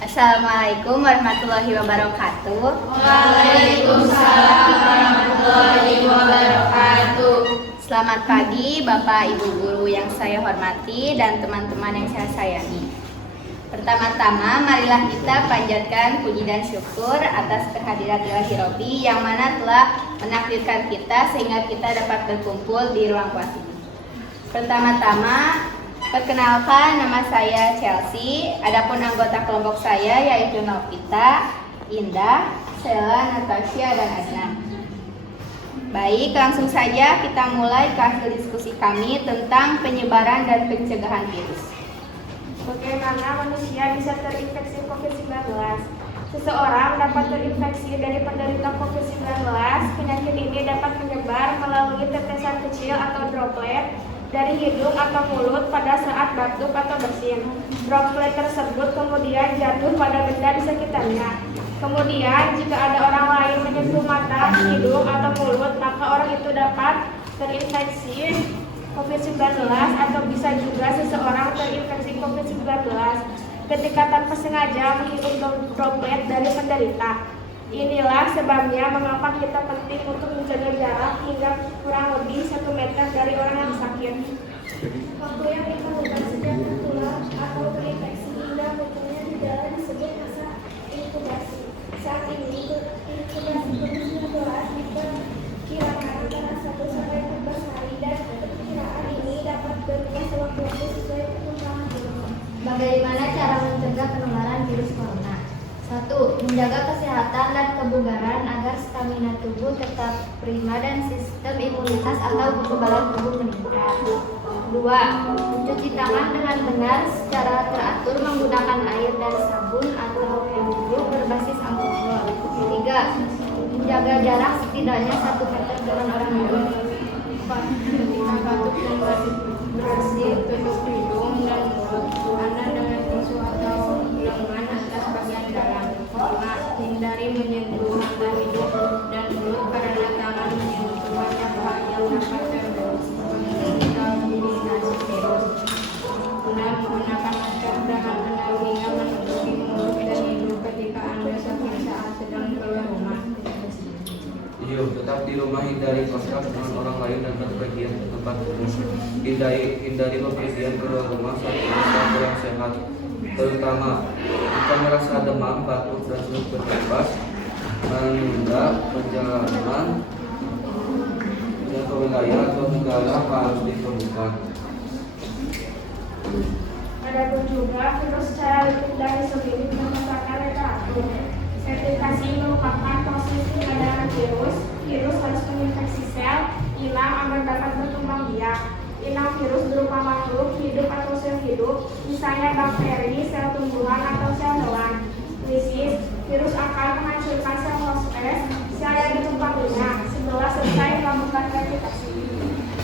Assalamualaikum warahmatullahi wabarakatuh. Waalaikumsalam warahmatullahi wabarakatuh. Selamat pagi Bapak Ibu guru yang saya hormati dan teman-teman yang saya sayangi. Pertama-tama marilah kita panjatkan puji dan syukur atas kehadiran Ilahi Robbi yang mana telah menakdirkan kita sehingga kita dapat berkumpul di ruang kelas ini. Pertama-tama perkenalkan, nama saya Chelsea. Adapun anggota kelompok saya yaitu Novita, Indah, Sela, Natasha, dan Adnan. Baik, langsung saja kita mulai ke hasil diskusi kami tentang penyebaran dan pencegahan virus. Bagaimana manusia bisa terinfeksi COVID-19? Seseorang dapat terinfeksi dari penderita COVID-19. Penyakit ini dapat menyebar melalui tetesan kecil atau droplet dari hidung atau mulut pada saat batuk atau bersin. Droplet tersebut kemudian jatuh pada benda di sekitarnya. Kemudian jika ada orang lain menyentuh mata, hidung, atau mulut, maka orang itu dapat terinfeksi COVID-19 atau bisa juga seseorang terinfeksi COVID-19 ketika tanpa sengaja menghirup droplet dari penderita. Inilah sebabnya mengapa kita penting untuk menjaga jarak hingga kurang lebih 1 meter dari orang yang sakit. Waktu yang diperlukan sejak tertular atau terinfeksi hingga munculnya gejala disebut masa inkubasi. Saat ini inkubasi COVID-19 diperkirakan antara 1 sampai 14 hari dan perkiraan ini dapat berubah sewaktu-waktu sesuai perkembangan virus. Bagaimana cara mencegah penularan virus corona? 1. Menjaga kesehatan dan kebugaran agar stamina tubuh tetap prima dan sistem imunitas atau kekebalan tubuh meningkat. 2. Mencuci tangan dengan benar secara teratur menggunakan air dan sabun atau hand berbasis alkohol. 3. Menjaga jarak setidaknya 1 meter dengan orang lain. 4. Ketika batuk dan bersih, tutup hidung dan mulut Anda dengan tisu atau lengan atas bagian dalam. 5. Hindari menyentuh mata, hidung, dan mulut karena tangan menyentuh banyak hal yang dapat terkontaminasi virus. 6. Menggunakan masker dengan benar hingga menutupi mulut dan hidung ketika Anda sakit saat sedang keluar rumah. 7. Tetap di rumah, hindari kontak dengan orang lain dan berpergian ke tempat umum. Hindari bepergian ke luar rumah saat merasa kurang sehat, terutama jika merasa demam, batuk, dan sulit bernafas. Menunda perjalanan ke wilayah atau negara harus diperlukan. Adapun juga virus secara lipid dari sendiri berdasarkan literatur. Replikasi merupakan proses pengadaan virus. Virus harus menginfeksi sel inang agar dapat berkembang biak. Inang virus berupa makhluk hidup atau sel hidup, misalnya bakteri, sel tumbuhan, atau sel hewan. Lisis, virus akan menghancurkan sel hospes, sel yang dikembanginya setelah selesai melakukan replikasi.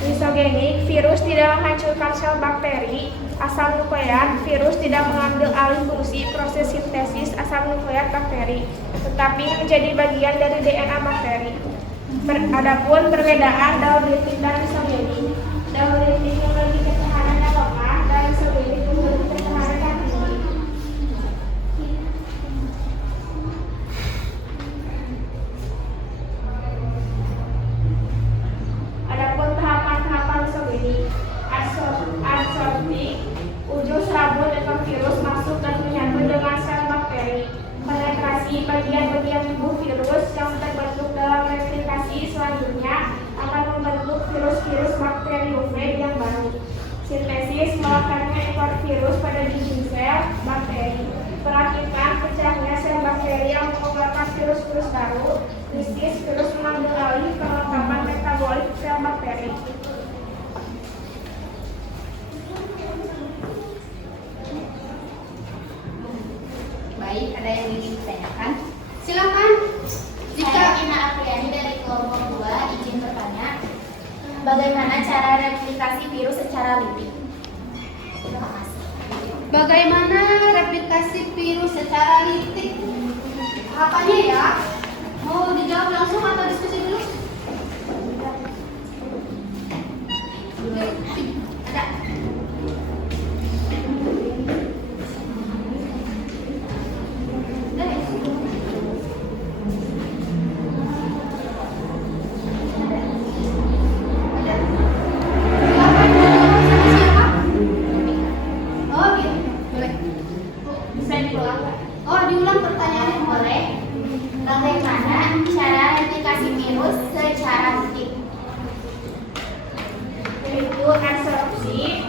Lisogenik, virus tidak menghancurkan sel bakteri. Asam nukleat, virus tidak mengambil alih fungsi proses sintesis asam nukleat bakteri, tetapi menjadi bagian dari DNA bakteri. Adapun perbedaan daun lipid dan lisogenik, daun lipid memiliki ketahanan yang lemah dan lisogenik memiliki ketahanan yang tinggi. Adapun tahapan-tahapan lisogenik, adsorptif, ujung serabut ekor virus masuk dan menyatu dengan sel bakteri. Penetrasi, bagian-bagian tubuh virus yang terbentuk dalam replikasi selanjutnya akan membentuk virus-virus bakteriofag yang baru. Sintesis, melekatnya ekor virus pada dinding sel bakteri. Perakitan, pecahnya sel bakteri yang menggunakan virus-virus baru, krisis virus mengambil alih kelengkapan metabolik sel bakteri. Baik, ada yang ingin ditanyakan? Silakan. Saya Ina Apriani dari kelompok 2 izin bertanya, bagaimana cara replikasi virus secara litik? Terima kasih. Bagaimana replikasi virus secara litik? Apanya ya? Mau dijawab langsung atau diskusi dulu? Ada. Bagaimana cara replikasi virus secara litik? Yaitu adsorpsi,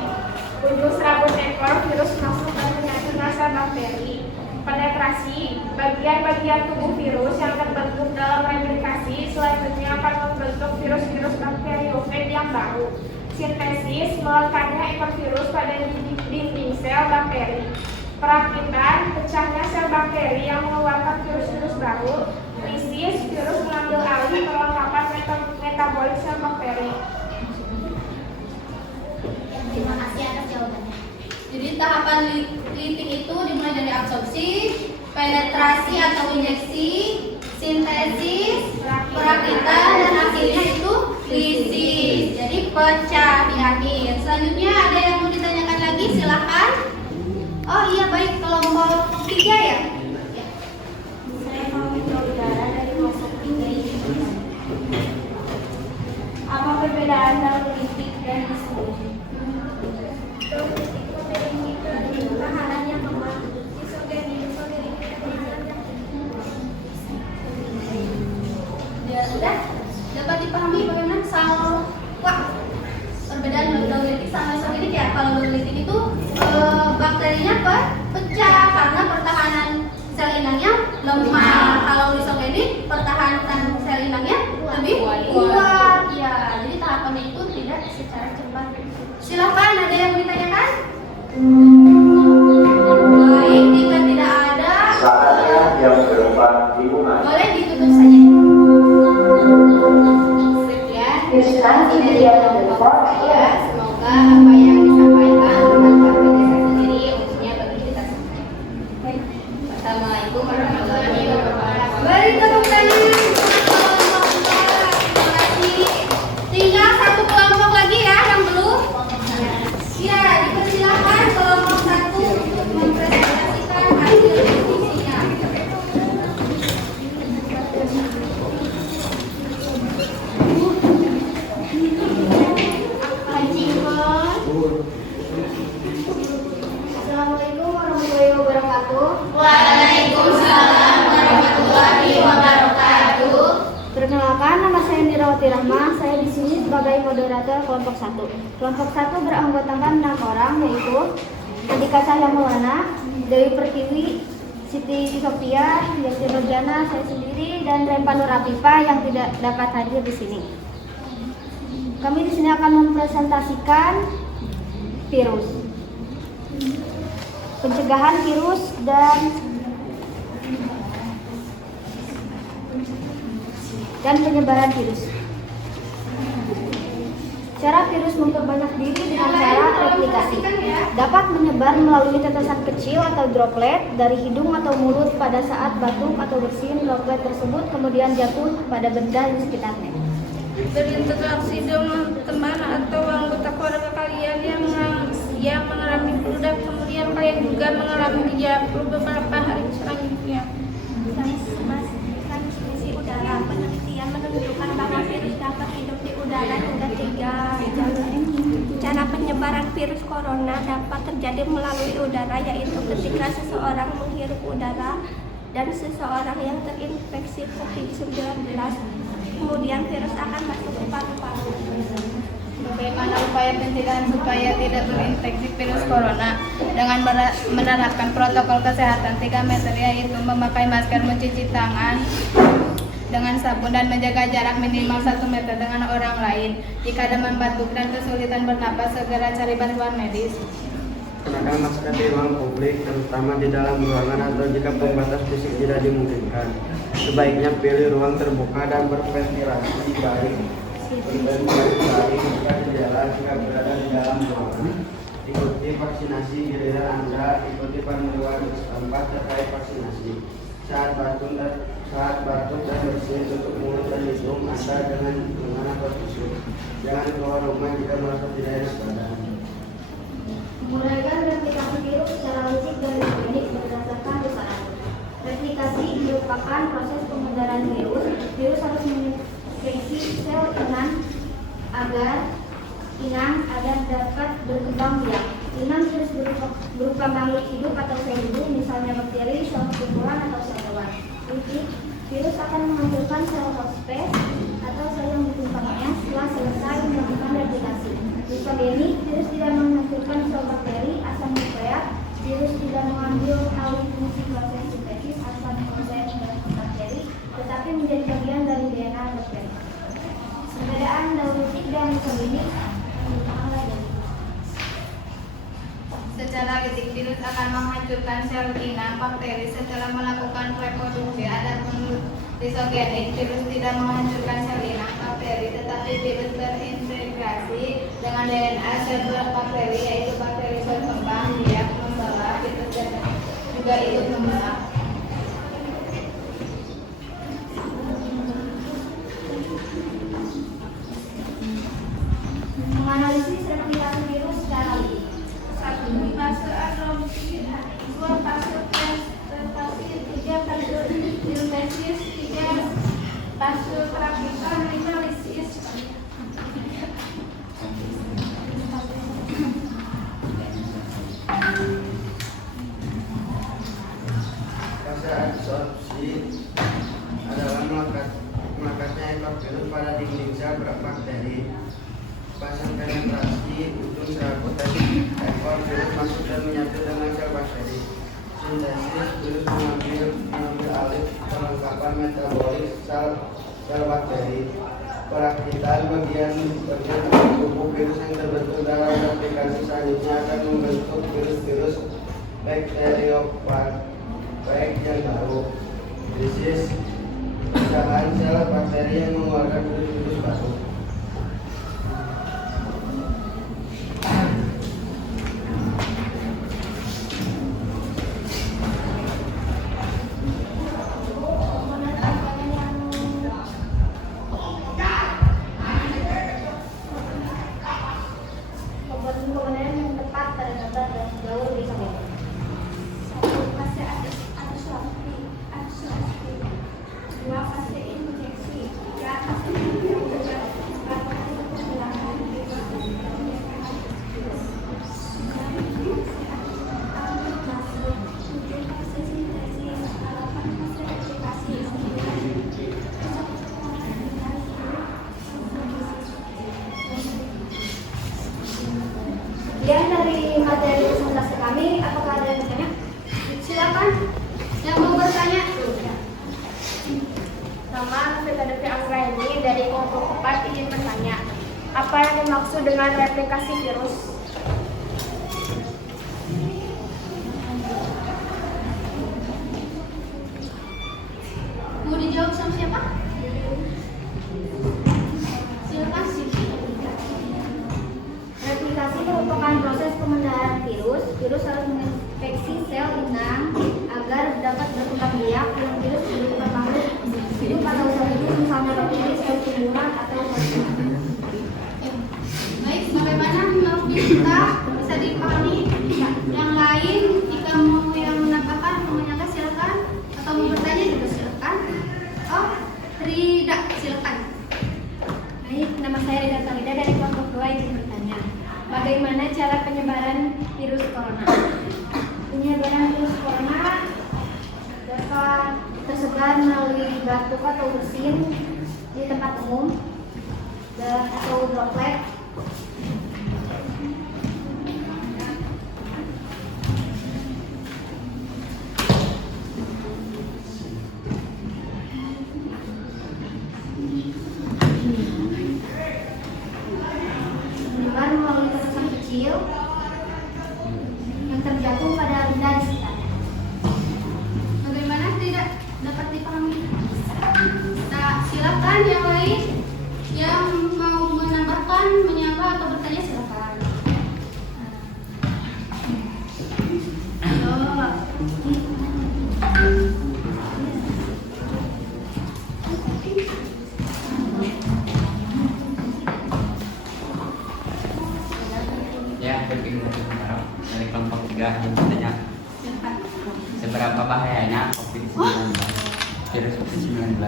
ujung serabut ekor virus masuk ke penyakit sel bakteri, penetrasi, bagian-bagian tubuh virus yang terbentuk dalam replikasi selanjutnya akan membentuk virus-virus bakteriofag yang baru, sintesis, melekatnya ekor virus pada dinding sel bakteri, perakitan, pecahnya sel bakteri yang mengeluarkan virus-virus baru, krisis, virus mengambil alih kelengkapan metabolik sel bakteri. Terima kasih atas jawabannya. Jadi tahapan litik itu dimulai dari absorpsi, penetrasi atau injeksi, sintesis, perakitan, dan akhirnya itu krisis. Jadi pecah di akhir. Selanjutnya ada yang mau ditanyakan lagi? Silakan. Oh iya, baik, kelompok 3 ya? Saya mau udara dari kelompok 3 izin bertanya. Apa perbedaan dalam litik dan distribusi? Ya sudah dapat dipahami bagaimana perbedaan dauritik sama isogenic ya. Kalau dauritik itu bakterinya pecah karena pertahanan sel inangnya lemah. Kalau isogenic pertahanan sel inangnya lebih kuat. Ya, jadi tahapannya itu tidak secara cepat. Silakan, ada yang ditanyakan? Baik, jika tidak ada, saatnya yang keempat dimulai. boleh ditutup saja. Sekian, ya, semoga apa yang disampaikan bermanfaat bagi saya sendiri, khususnya bagi kita semua. Assalamualaikum warahmatullahi wabarakatuh. Beri tepuk tangan. Terima kasih. Tinggal satu kelompok lagi ya yang belum. Ya, dipersilakan kelompok 1 untuk mempresentasikan hasil diskusinya. Assalamualaikum warahmatullahi wabarakatuh. Waalaikumsalam warahmatullahi wabarakatuh. Perkenalkan, nama saya Nirawati Rahma. Saya di sini sebagai moderator kelompok 1. Kelompok 1 beranggotakan 6 orang, yaitu Andika Cahya Maulana, Dewi Pertiwi, Siti Sophia, Yasir Nurjana, saya sendiri, dan Rempa Nur Afifah yang tidak dapat hadir di sini. Kami di sini akan mempresentasikan virus, pencegahan virus dan penyebaran virus. Cara virus memperbanyak diri dengan cara replikasi. Dapat menyebar melalui tetesan kecil atau droplet dari hidung atau mulut. Pada saat batuk atau bersin, droplet tersebut kemudian jatuh pada benda di sekitarnya. Berinteraksi dengan teman atau anggota keluarga kalian yang mengalami flu dan kemudian kalian juga mengalami gejala flu beberapa hari selanjutnya. Transmisi udara. Penelitian menunjukkan bahwa virus dapat hidup di udara hingga 3 jalur. Cara penyebaran virus corona dapat terjadi melalui udara, yaitu ketika seseorang menghirup udara dan seseorang yang terinfeksi COVID-19, kemudian virus akan masuk ke paru-paru. Bagaimana upaya pencegahan supaya tidak terinfeksi virus corona dengan menerapkan protokol kesehatan 3 meter, yaitu memakai masker, mencuci tangan dengan sabun, dan menjaga jarak minimal 1 meter dengan orang lain. Jika demam, batuk, dan kesulitan bernapas, segera cari bantuan medis. Kenakan masker di ruang publik, terutama di dalam ruangan atau jika pembatas fisik tidak dimungkinkan. Sebaiknya pilih ruang terbuka dan berventilasi baik. Jika berjalan, jika berada di dalam ruangan. Ikuti vaksinasi giliran Anda, ikuti panduan setempat terkait vaksinasi. Saat batuk dan bersin, tutup mulut dan hidung Anda dengan tangan atau tisu. Jangan keluar rumah jika merasa tidak enak badan. Menguraikan replikasi virus secara fisik dan mekanik berdasarkan usaha. Replikasi merupakan proses pengudaran virus. Virus harus menginfeksi sel inang agar dapat berkembang biak. Inang virus berupa makhluk hidup atau sel hidup, misalnya bakteri, sel kumpulan, atau sel hewan. Virus akan menghancurkan sel hospes atau sel yang ditumpangnya setelah selesai melakukan replikasi. Disogeni, virus tidak menghancurkan sel bakteri, asam nukleat. Virus tidak mengambil alih fungsi proses sintesis asam nukleat dan bakteri, tetapi menjadi bagian dari DNA bakteri. Perbedaan daulitik dan disogeni. Secara litik, virus akan menghancurkan sel inang bakteri setelah melakukan reproduksi. Adapun disogenik, virus tidak menghancurkan sel inang bakteri, tetapi virus berintegrasi dengan DNA sel bakteri, yaitu bakteri berkembang biak membawa virus dan juga ikut membawa. Menganalisis replikasi virus secara litik. 1. Fase adopsi, 2. Fase presentasi, 3. Fase sintesis, 4. Fase perakitan, 5. Analisis. Fase adsorpsi adalah melekatnya ekor virus pada dinding sel bakteri. Fase penetrasi, ujung serabut ekor virus masuk dan menyatu dengan sel bakteri. Sintesis, virus mengambil alih perlengkapan metabolik sel bakteri. Perakitan, bagian tubuh virus yang terbentuk dalam replikasi selanjutnya akan membentuk virus-virus bakteriofag yang baru. Lisis, pecahan sel bakteri yang mengeluarkan virus-virus baru. Pembenaran yang tepat terdapat dan jauh lebih baik. 1. Fase adsorpsi, 2. Fase injeksi, 3. Fase pengudaran, 4. Fase pengulangan, 5. Fase sintesis, 8. Fase replikasi, 9. Sekian dari materi presentasi kami. Apakah ada yang bertanya? Silakan yang mau bertanya. Nama PKDP Anggraini dari kelompok 4 izin bertanya. Apa yang dimaksud dengan replikasi virus? Mau dijawab sama siapa? Silakan Siti. Replikasi merupakan proses pembenaran virus. Virus harus menginfeksi sel inang agar dapat berkembang biak. Yang virus berupa makhluk hidup atau sel hidup, misalnya bakteri, sel kumpulan, atau sel hewan. Baik, bagaimana menurut kita bisa dipahami? Yang lain jika mau yang menambahkan, mau menanyakan silakan, atau mau bertanya juga silakan. Oh, Rida, silakan. Baik, nama saya Rida Talida dari kelompok 2 izin bertanya. Bagaimana cara penyebaran virus corona? Penyebaran virus corona dapat tersebar melalui batuk atau bersin di tempat umum atau droplet silakan yang lain yang mau menambahkan, menyapa atau bertanya silakan. Ya, penting dari kelompok 3 yang bertanya seberapa bahayanya COVID-19, virus COVID-19.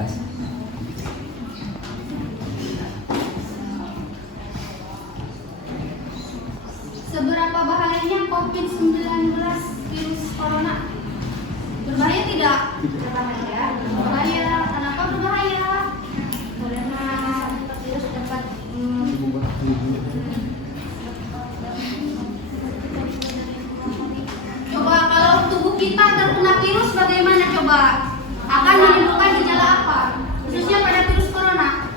Seberapa bahayanya COVID-19 virus corona? Berbahaya tidak? Berbahaya. Berbahaya. Kenapa berbahaya? Karena virus dapat coba kalau tubuh kita terkena virus bagaimana coba? Akan menimbulkan gejala apa? Khususnya pada virus corona.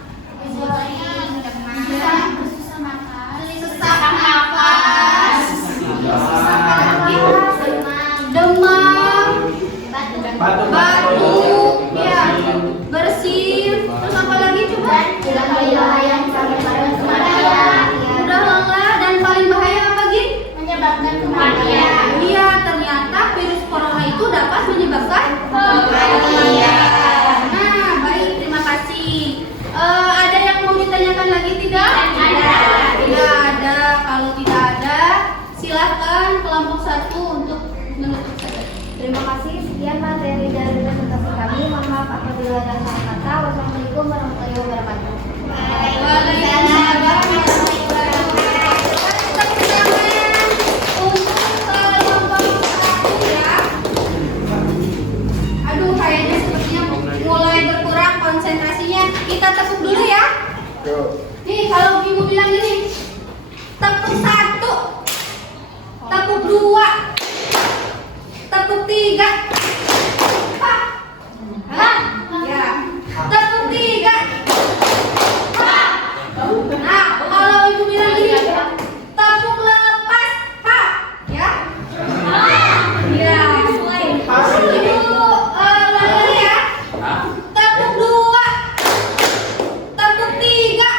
Sesak napas, demam, batuk, ya, bersin, terus apa lagi coba? Udah lelah dan paling bahaya apa Gin? Menyebabkan kematian. Iya, ternyata virus corona itu dapat menyebabkan kematian. Nah, baik, terima kasih. Ada yang mau ditanyakan lagi tidak? Ada. Tidak ada. Kalau tidak ada, silakan kelompok 1 untuk menutup saja. Terima kasih. Sekian materi dari presentasi kami. Mohon maaf apabila ada salah kata. Wassalamualaikum warahmatullahi wabarakatuh. Waalaikumsalam warahmatullahi wabarakatuh. Tepuk tangan untuk kelompok 1 ya. Aduh, kayaknya sepertinya mulai berkurang konsentrasinya. Kita tepuk dulu ya. Nih, kalau ibu bilang gini, tepuk 1, tepuk 2, tepuk 3, ya, tepuk 3. Nah, kalau ibu bilang gini, tepuk lepas, ya, ya, ibu lagi ya, tepuk 2, tepuk 3.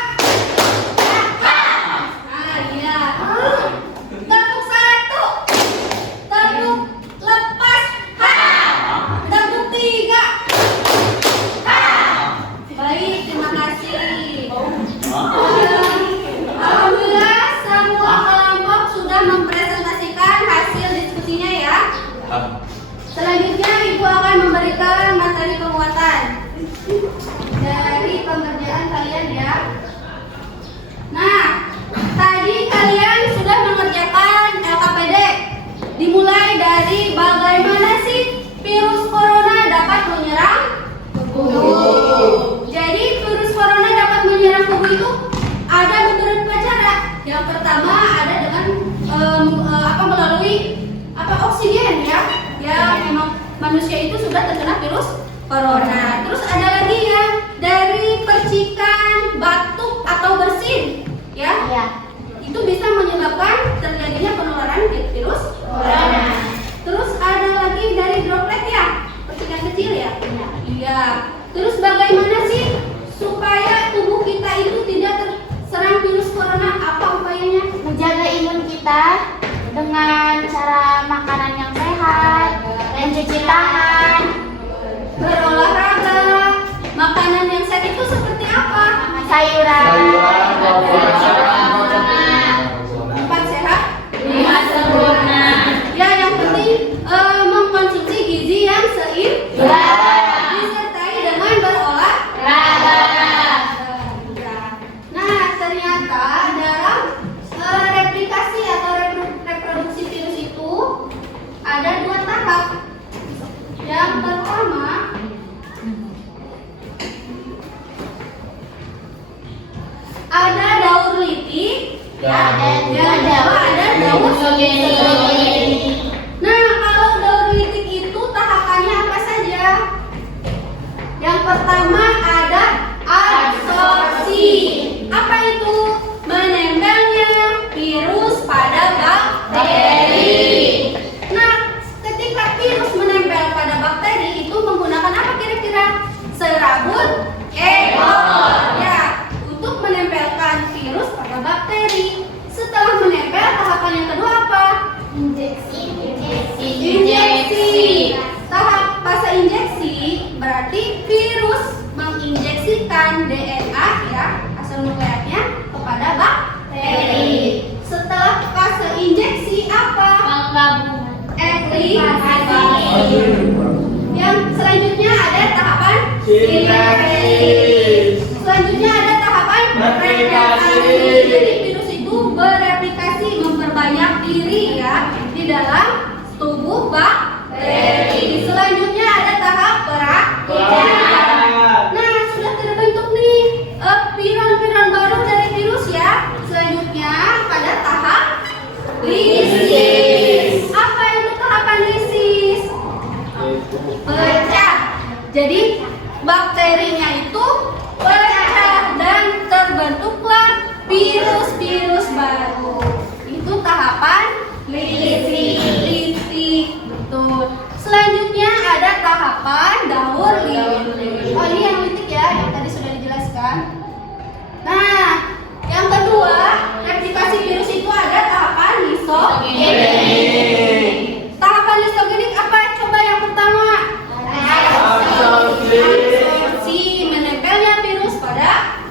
Iya. Tepuk 1, tepuk lepas, tepuk 3. Baik, terima kasih. Alhamdulillah semua kelompok sudah mempresentasikan hasil diskusinya ya. Selanjutnya Ibu akan memberikan materi penguatan dari pengerjaan kalian ya. Nah, tadi kalian sudah mengerjakan LKPD. Dimulai dari bagaimana sih virus corona dapat menyerang tubuh. Jadi virus corona dapat menyerang tubuh itu ada beberapa cara. Yang pertama ada dengan melalui oksigen ya. Ya memang manusia itu sudah terkena virus corona. Terus ada lagi ya dari percikan, batuk atau bersin. Ya, itu bisa menyebabkan terjadinya penularan virus corona. Terus ada lagi dari droplet ya, percikan kecil ya. Iya. Terus bagaimana sih supaya tubuh kita itu tidak terserang virus corona? Apa upayanya? Menjaga imun kita dengan cara makanan yang sehat, mencuci tangan, berolahraga. Makanan yang sehat itu seperti apa? sayuran, Empat sehat, 5 sempurna. Ya, yang penting mengkonsumsi gizi yang seimbang, disertai dengan berolahraga. Nah, ternyata dalam replikasi atau reproduksi virus itu ada 2 tahap. Yang pertama ada daur litik, yang kedua ada daur litik. Nah, kalau daur litik itu tahapannya apa saja? Yang pertama ada adsorpsi. Apa itu? Menempelnya virus pada bakteri. Nah, ketika virus menempel pada bakteri itu menggunakan apa kira-kira? Serabut E. coli. virus menginjeksikan DNA ya, asal nukleatnya kepada bakteri. Setelah fase injeksi apa? Replikasi. Yang selanjutnya ada tahapan sintesis. Selanjutnya ada tahapan replikasi. Jadi virus itu bereplikasi, memperbanyak diri ya di dalam tubuh bakteri. Selanjutnya ada tahap perakitan. Nah, sudah terbentuk nih piron-piron baru dari virus ya. Selanjutnya pada tahap lisis. Apa itu tahapan lisis? Pecah. Jadi bakterinya itu pecah dan terbentuklah virus-virus baru. Itu tahapan lisis. Betul. Selanjutnya ada tahapan daur litik. Oh, ini yang litik ya, yang tadi sudah dijelaskan. Nah, yang kedua, replikasi virus itu ada tahapan lisogenik. Tahapan lisogenik apa? Coba yang pertama. Absorpsi, menempelnya virus pada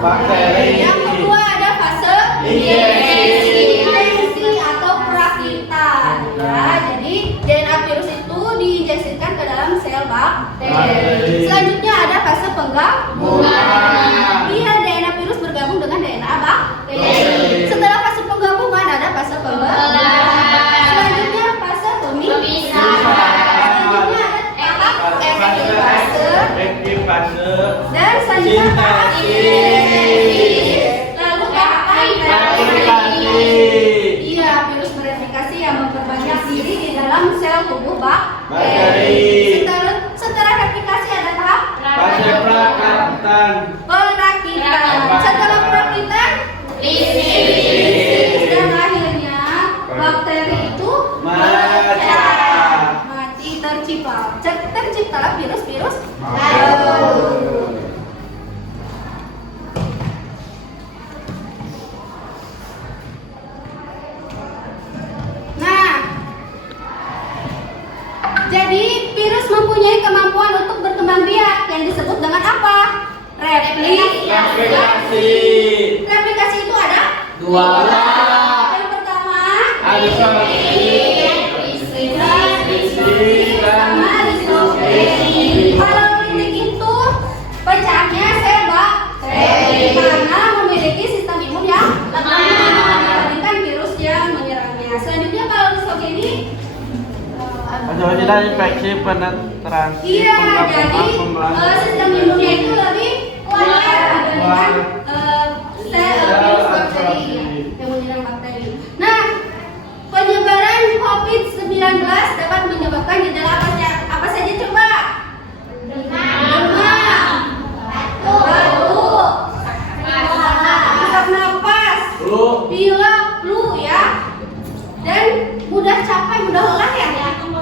bakteri. Yang kedua ada fase injeksi atau perakitan. Ya, jadi DNA virus itu diinjeksikan ke dalam sel bakteri. Selanjutnya ada fase penggabungan. Iya, DNA virus bergabung dengan DNA bakteri. Setelah fase penggabungan ada fase pembelahan. Selanjutnya fase pemisahan. Selanjutnya ada tahap efektivase. Dan selanjutnya tahap sintesis. Lalu tahapan replikasi. Iya, virus bereplikasi yang memperbanyak diri di dalam sel tubuh bakteri. Setelah replikasi ada tahap perakitan. Setelah perakitan lisis. Dan akhirnya bakteri itu pecah, mati, terciptalah virus-virus baru. Nah, jadi virus mempunyai kemampuan untuk berkembang biak yang disebut dengan apa? Replikasi. Replikasi itu ada dua. Yang pertama sama lisogenik. Kalau litik itu pecahnya sel bakteri karena memiliki sistem imun yang lemah dibandingkan virus yang menyerangnya. Selanjutnya kalau lisogenik infeksi penetrasi. Iya, jadi sistem imunnya itu lebih kuat dibandingkan virus bakteri yang menyerang bakteri. Nah, penyebaran COVID-19 dapat menyebabkan gejala apa saja coba? Demam, batuk, sesak napas, pilek, flu ya, dan mudah capek, mudah lelah ya.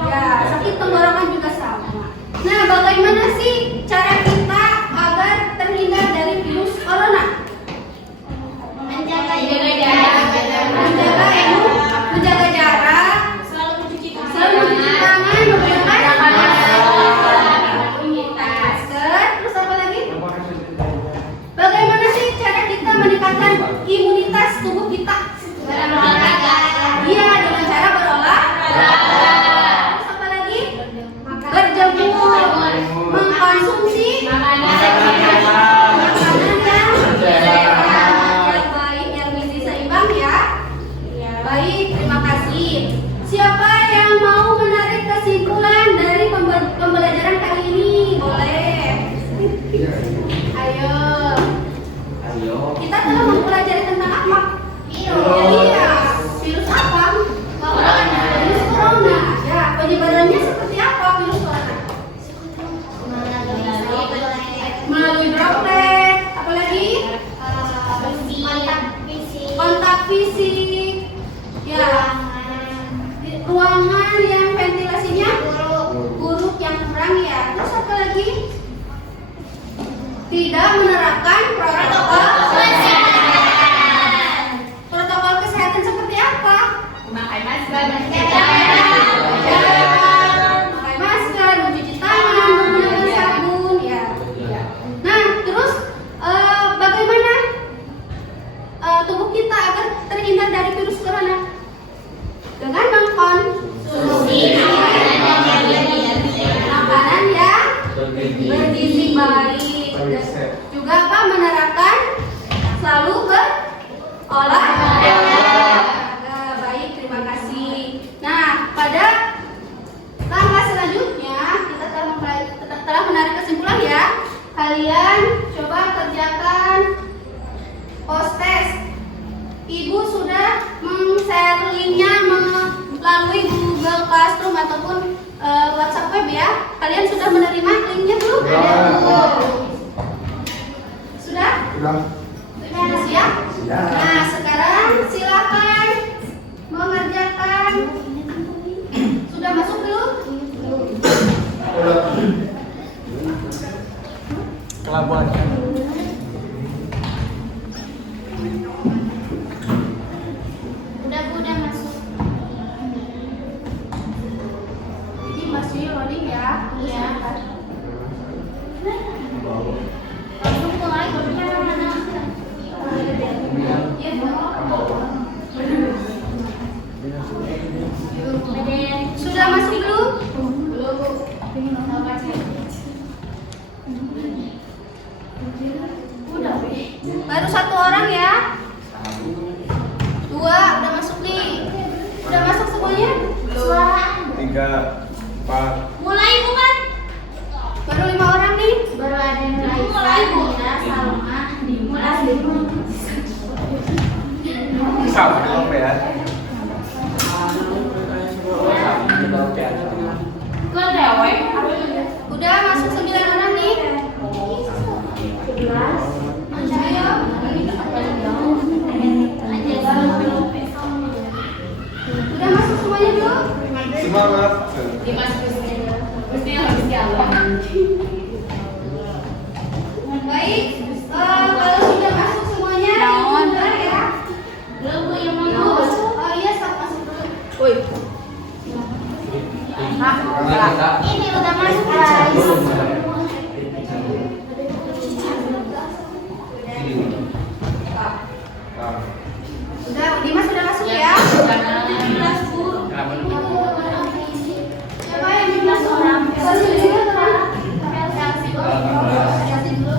Ya, sakit tenggorokan juga sama. Nah, bagaimana sih cara kita agar terhindar dari virus corona? Menjaga jarak, selalu mencuci tangan, menggunakan masker, terus apa lagi? Bagaimana sih cara kita meningkatkan imunitas tubuh kita? Iya, dengan cara berolahraga. Terus apa lagi? Berjemur, mengkonsumsi makanan yang baik, yang gizi seimbang ya. Baik, terima kasih. Siapa yang mau menarik kesimpulan dari pembelajaran kali ini? Boleh. Ayo. Kita telah mempelajari tentang apa? Iya. Virus apa? Corona. Virus corona. Ya, penyebarannya seperti apa virus corona? Melalui droplet. Apalagi? Kontak fisik. Ya. Ruangan yang ventilasinya buruk, yang kurang ya. Terus apa lagi? Tidak menerapkan protokol kesehatan. Protokol kesehatan seperti apa? Memakai masker, mencuci tangan, menggunakan sabun, ya. olahraga. Baik, terima kasih. Nah, pada langkah selanjutnya kita telah menarik kesimpulan ya. Kalian coba kerjakan post test. Ibu sudah men-share linknya melalui Google Classroom ataupun WhatsApp web ya. Kalian sudah menerima linknya belum? Sudah? Sudah siap? Nah, sekarang silakan mengerjakan. Sudah masuk belum? Pelabuhan. Udah masuk. Jadi masih loading ya. Iya. Langsung mulai kerja mana? Sudah masuk belum? Baru satu orang ya. 2 udah masuk nih. Udah masuk semuanya? Suara. 3, 4. Mulai bukan? Baru 5 orang nih. Baru ada yang mulai Bu. Salma, dimulai. Sama dengan ya. Udah masuk 9 orang nih. 11. Ayo. Udah masuk semuanya belum? Semangat. Baik. Kalau sudah masuk semuanya, dibuka ya. Belum Bu yang mau masuk. Oh iya, masuk dulu. Ini udah masuk guys. Udah, Dimas sudah masuk ya? Siapa yang 15 orang? Kasih dulu.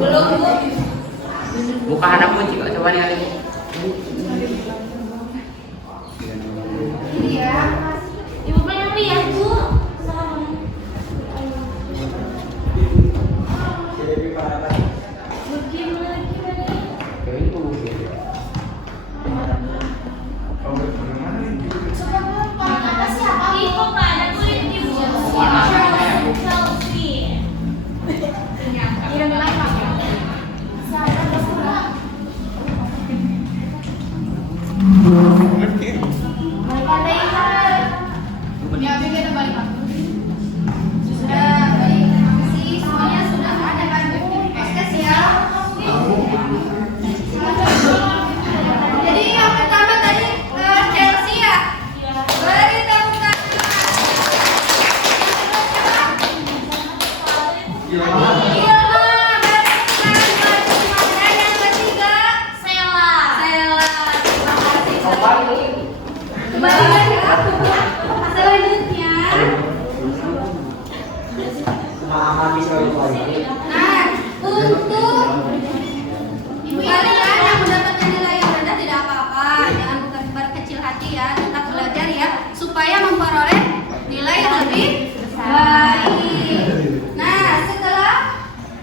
Belum, Bu. Buka anak kunci kok coba nih. Iya. Ibu pengen lihat, Bu. Jadi yang pertama tadi Chelsea ya. Beri tepuk tangan. Ilma, beri tepuk tangan. Dan yang ketiga Sela. Terima kasih sekali. Selanjutnya. Nah, untuk kalian yang mendapatkan nilai yang rendah tidak apa-apa, jangan berkecil hati ya, tetap belajar ya, supaya memperoleh nilai yang lebih baik. Nah, setelah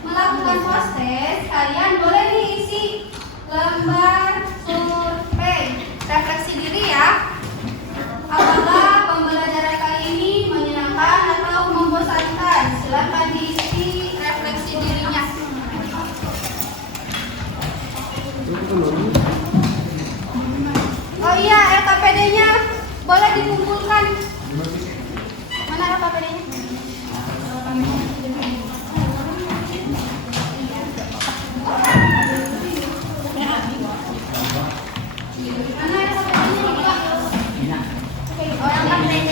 melakukan post-test, kalian boleh diisi lembar survei refleksi diri ya. Apakah pembelajaran kali ini menyenangkan atau membosankan? Silakan diisi refleksi dirinya. Oh iya, LKPD-nya boleh dikumpulkan. Mana LKPD-nya? Mana LKPD-nya? Oh, LKPD.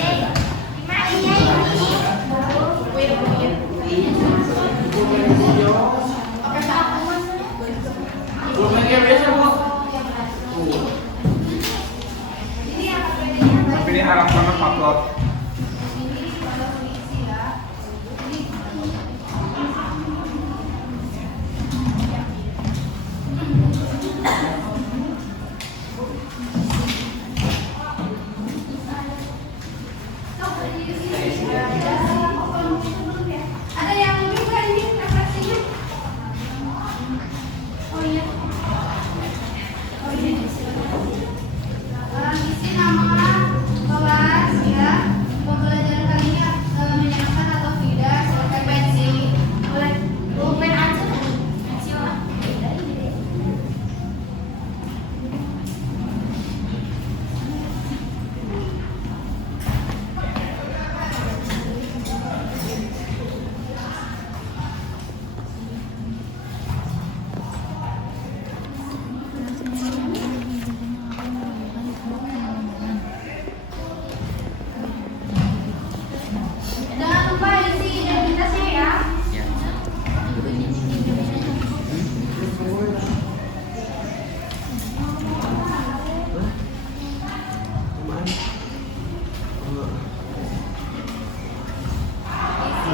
Tapi ini arah mana patlot? Ada yang juga ini refleksinya? Oh iya. Isi nama kelas ya. Pembelajaran kali ini menyenangkan atau tidak? Silakan pensi. Boleh pulpen aja. Pensil. Jangan lupa isi identitasnya ya.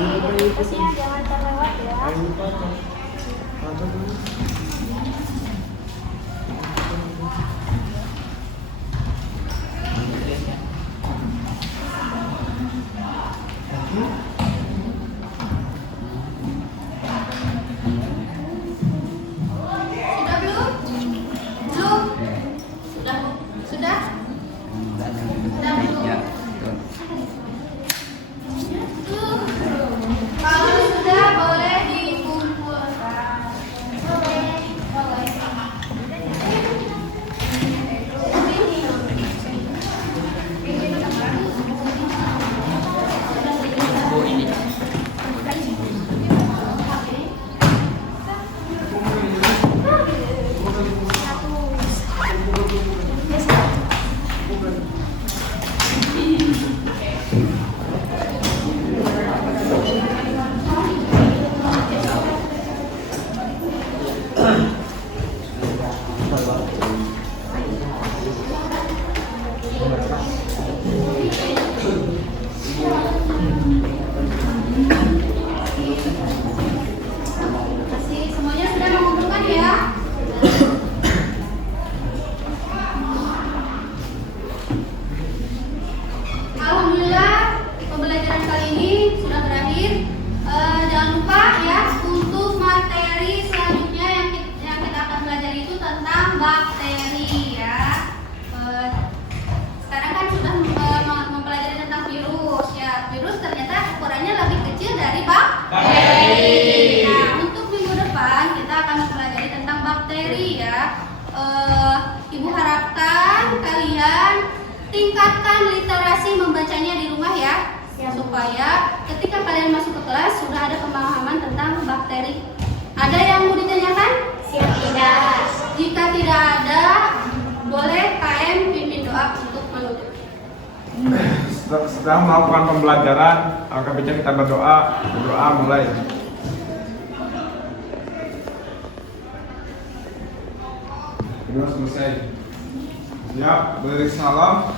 Identitasnya jangan terlewat ya. Sudah belum? Belum? Sudah? Sudah? Sudah belum? Ya. Kalau sudah boleh dikumpulkan. materi ya. Ibu harapkan kalian tingkatkan literasi membacanya di rumah ya, supaya ketika kalian masuk ke kelas sudah ada pemahaman tentang bakteri. Ada yang mau ditanyakan? Siap tidak. Jika tidak ada, boleh KM pimpin doa untuk menutup. Setelah melakukan pembelajaran, kita berdoa mulai. Kedua selesai. Siap, beri salam.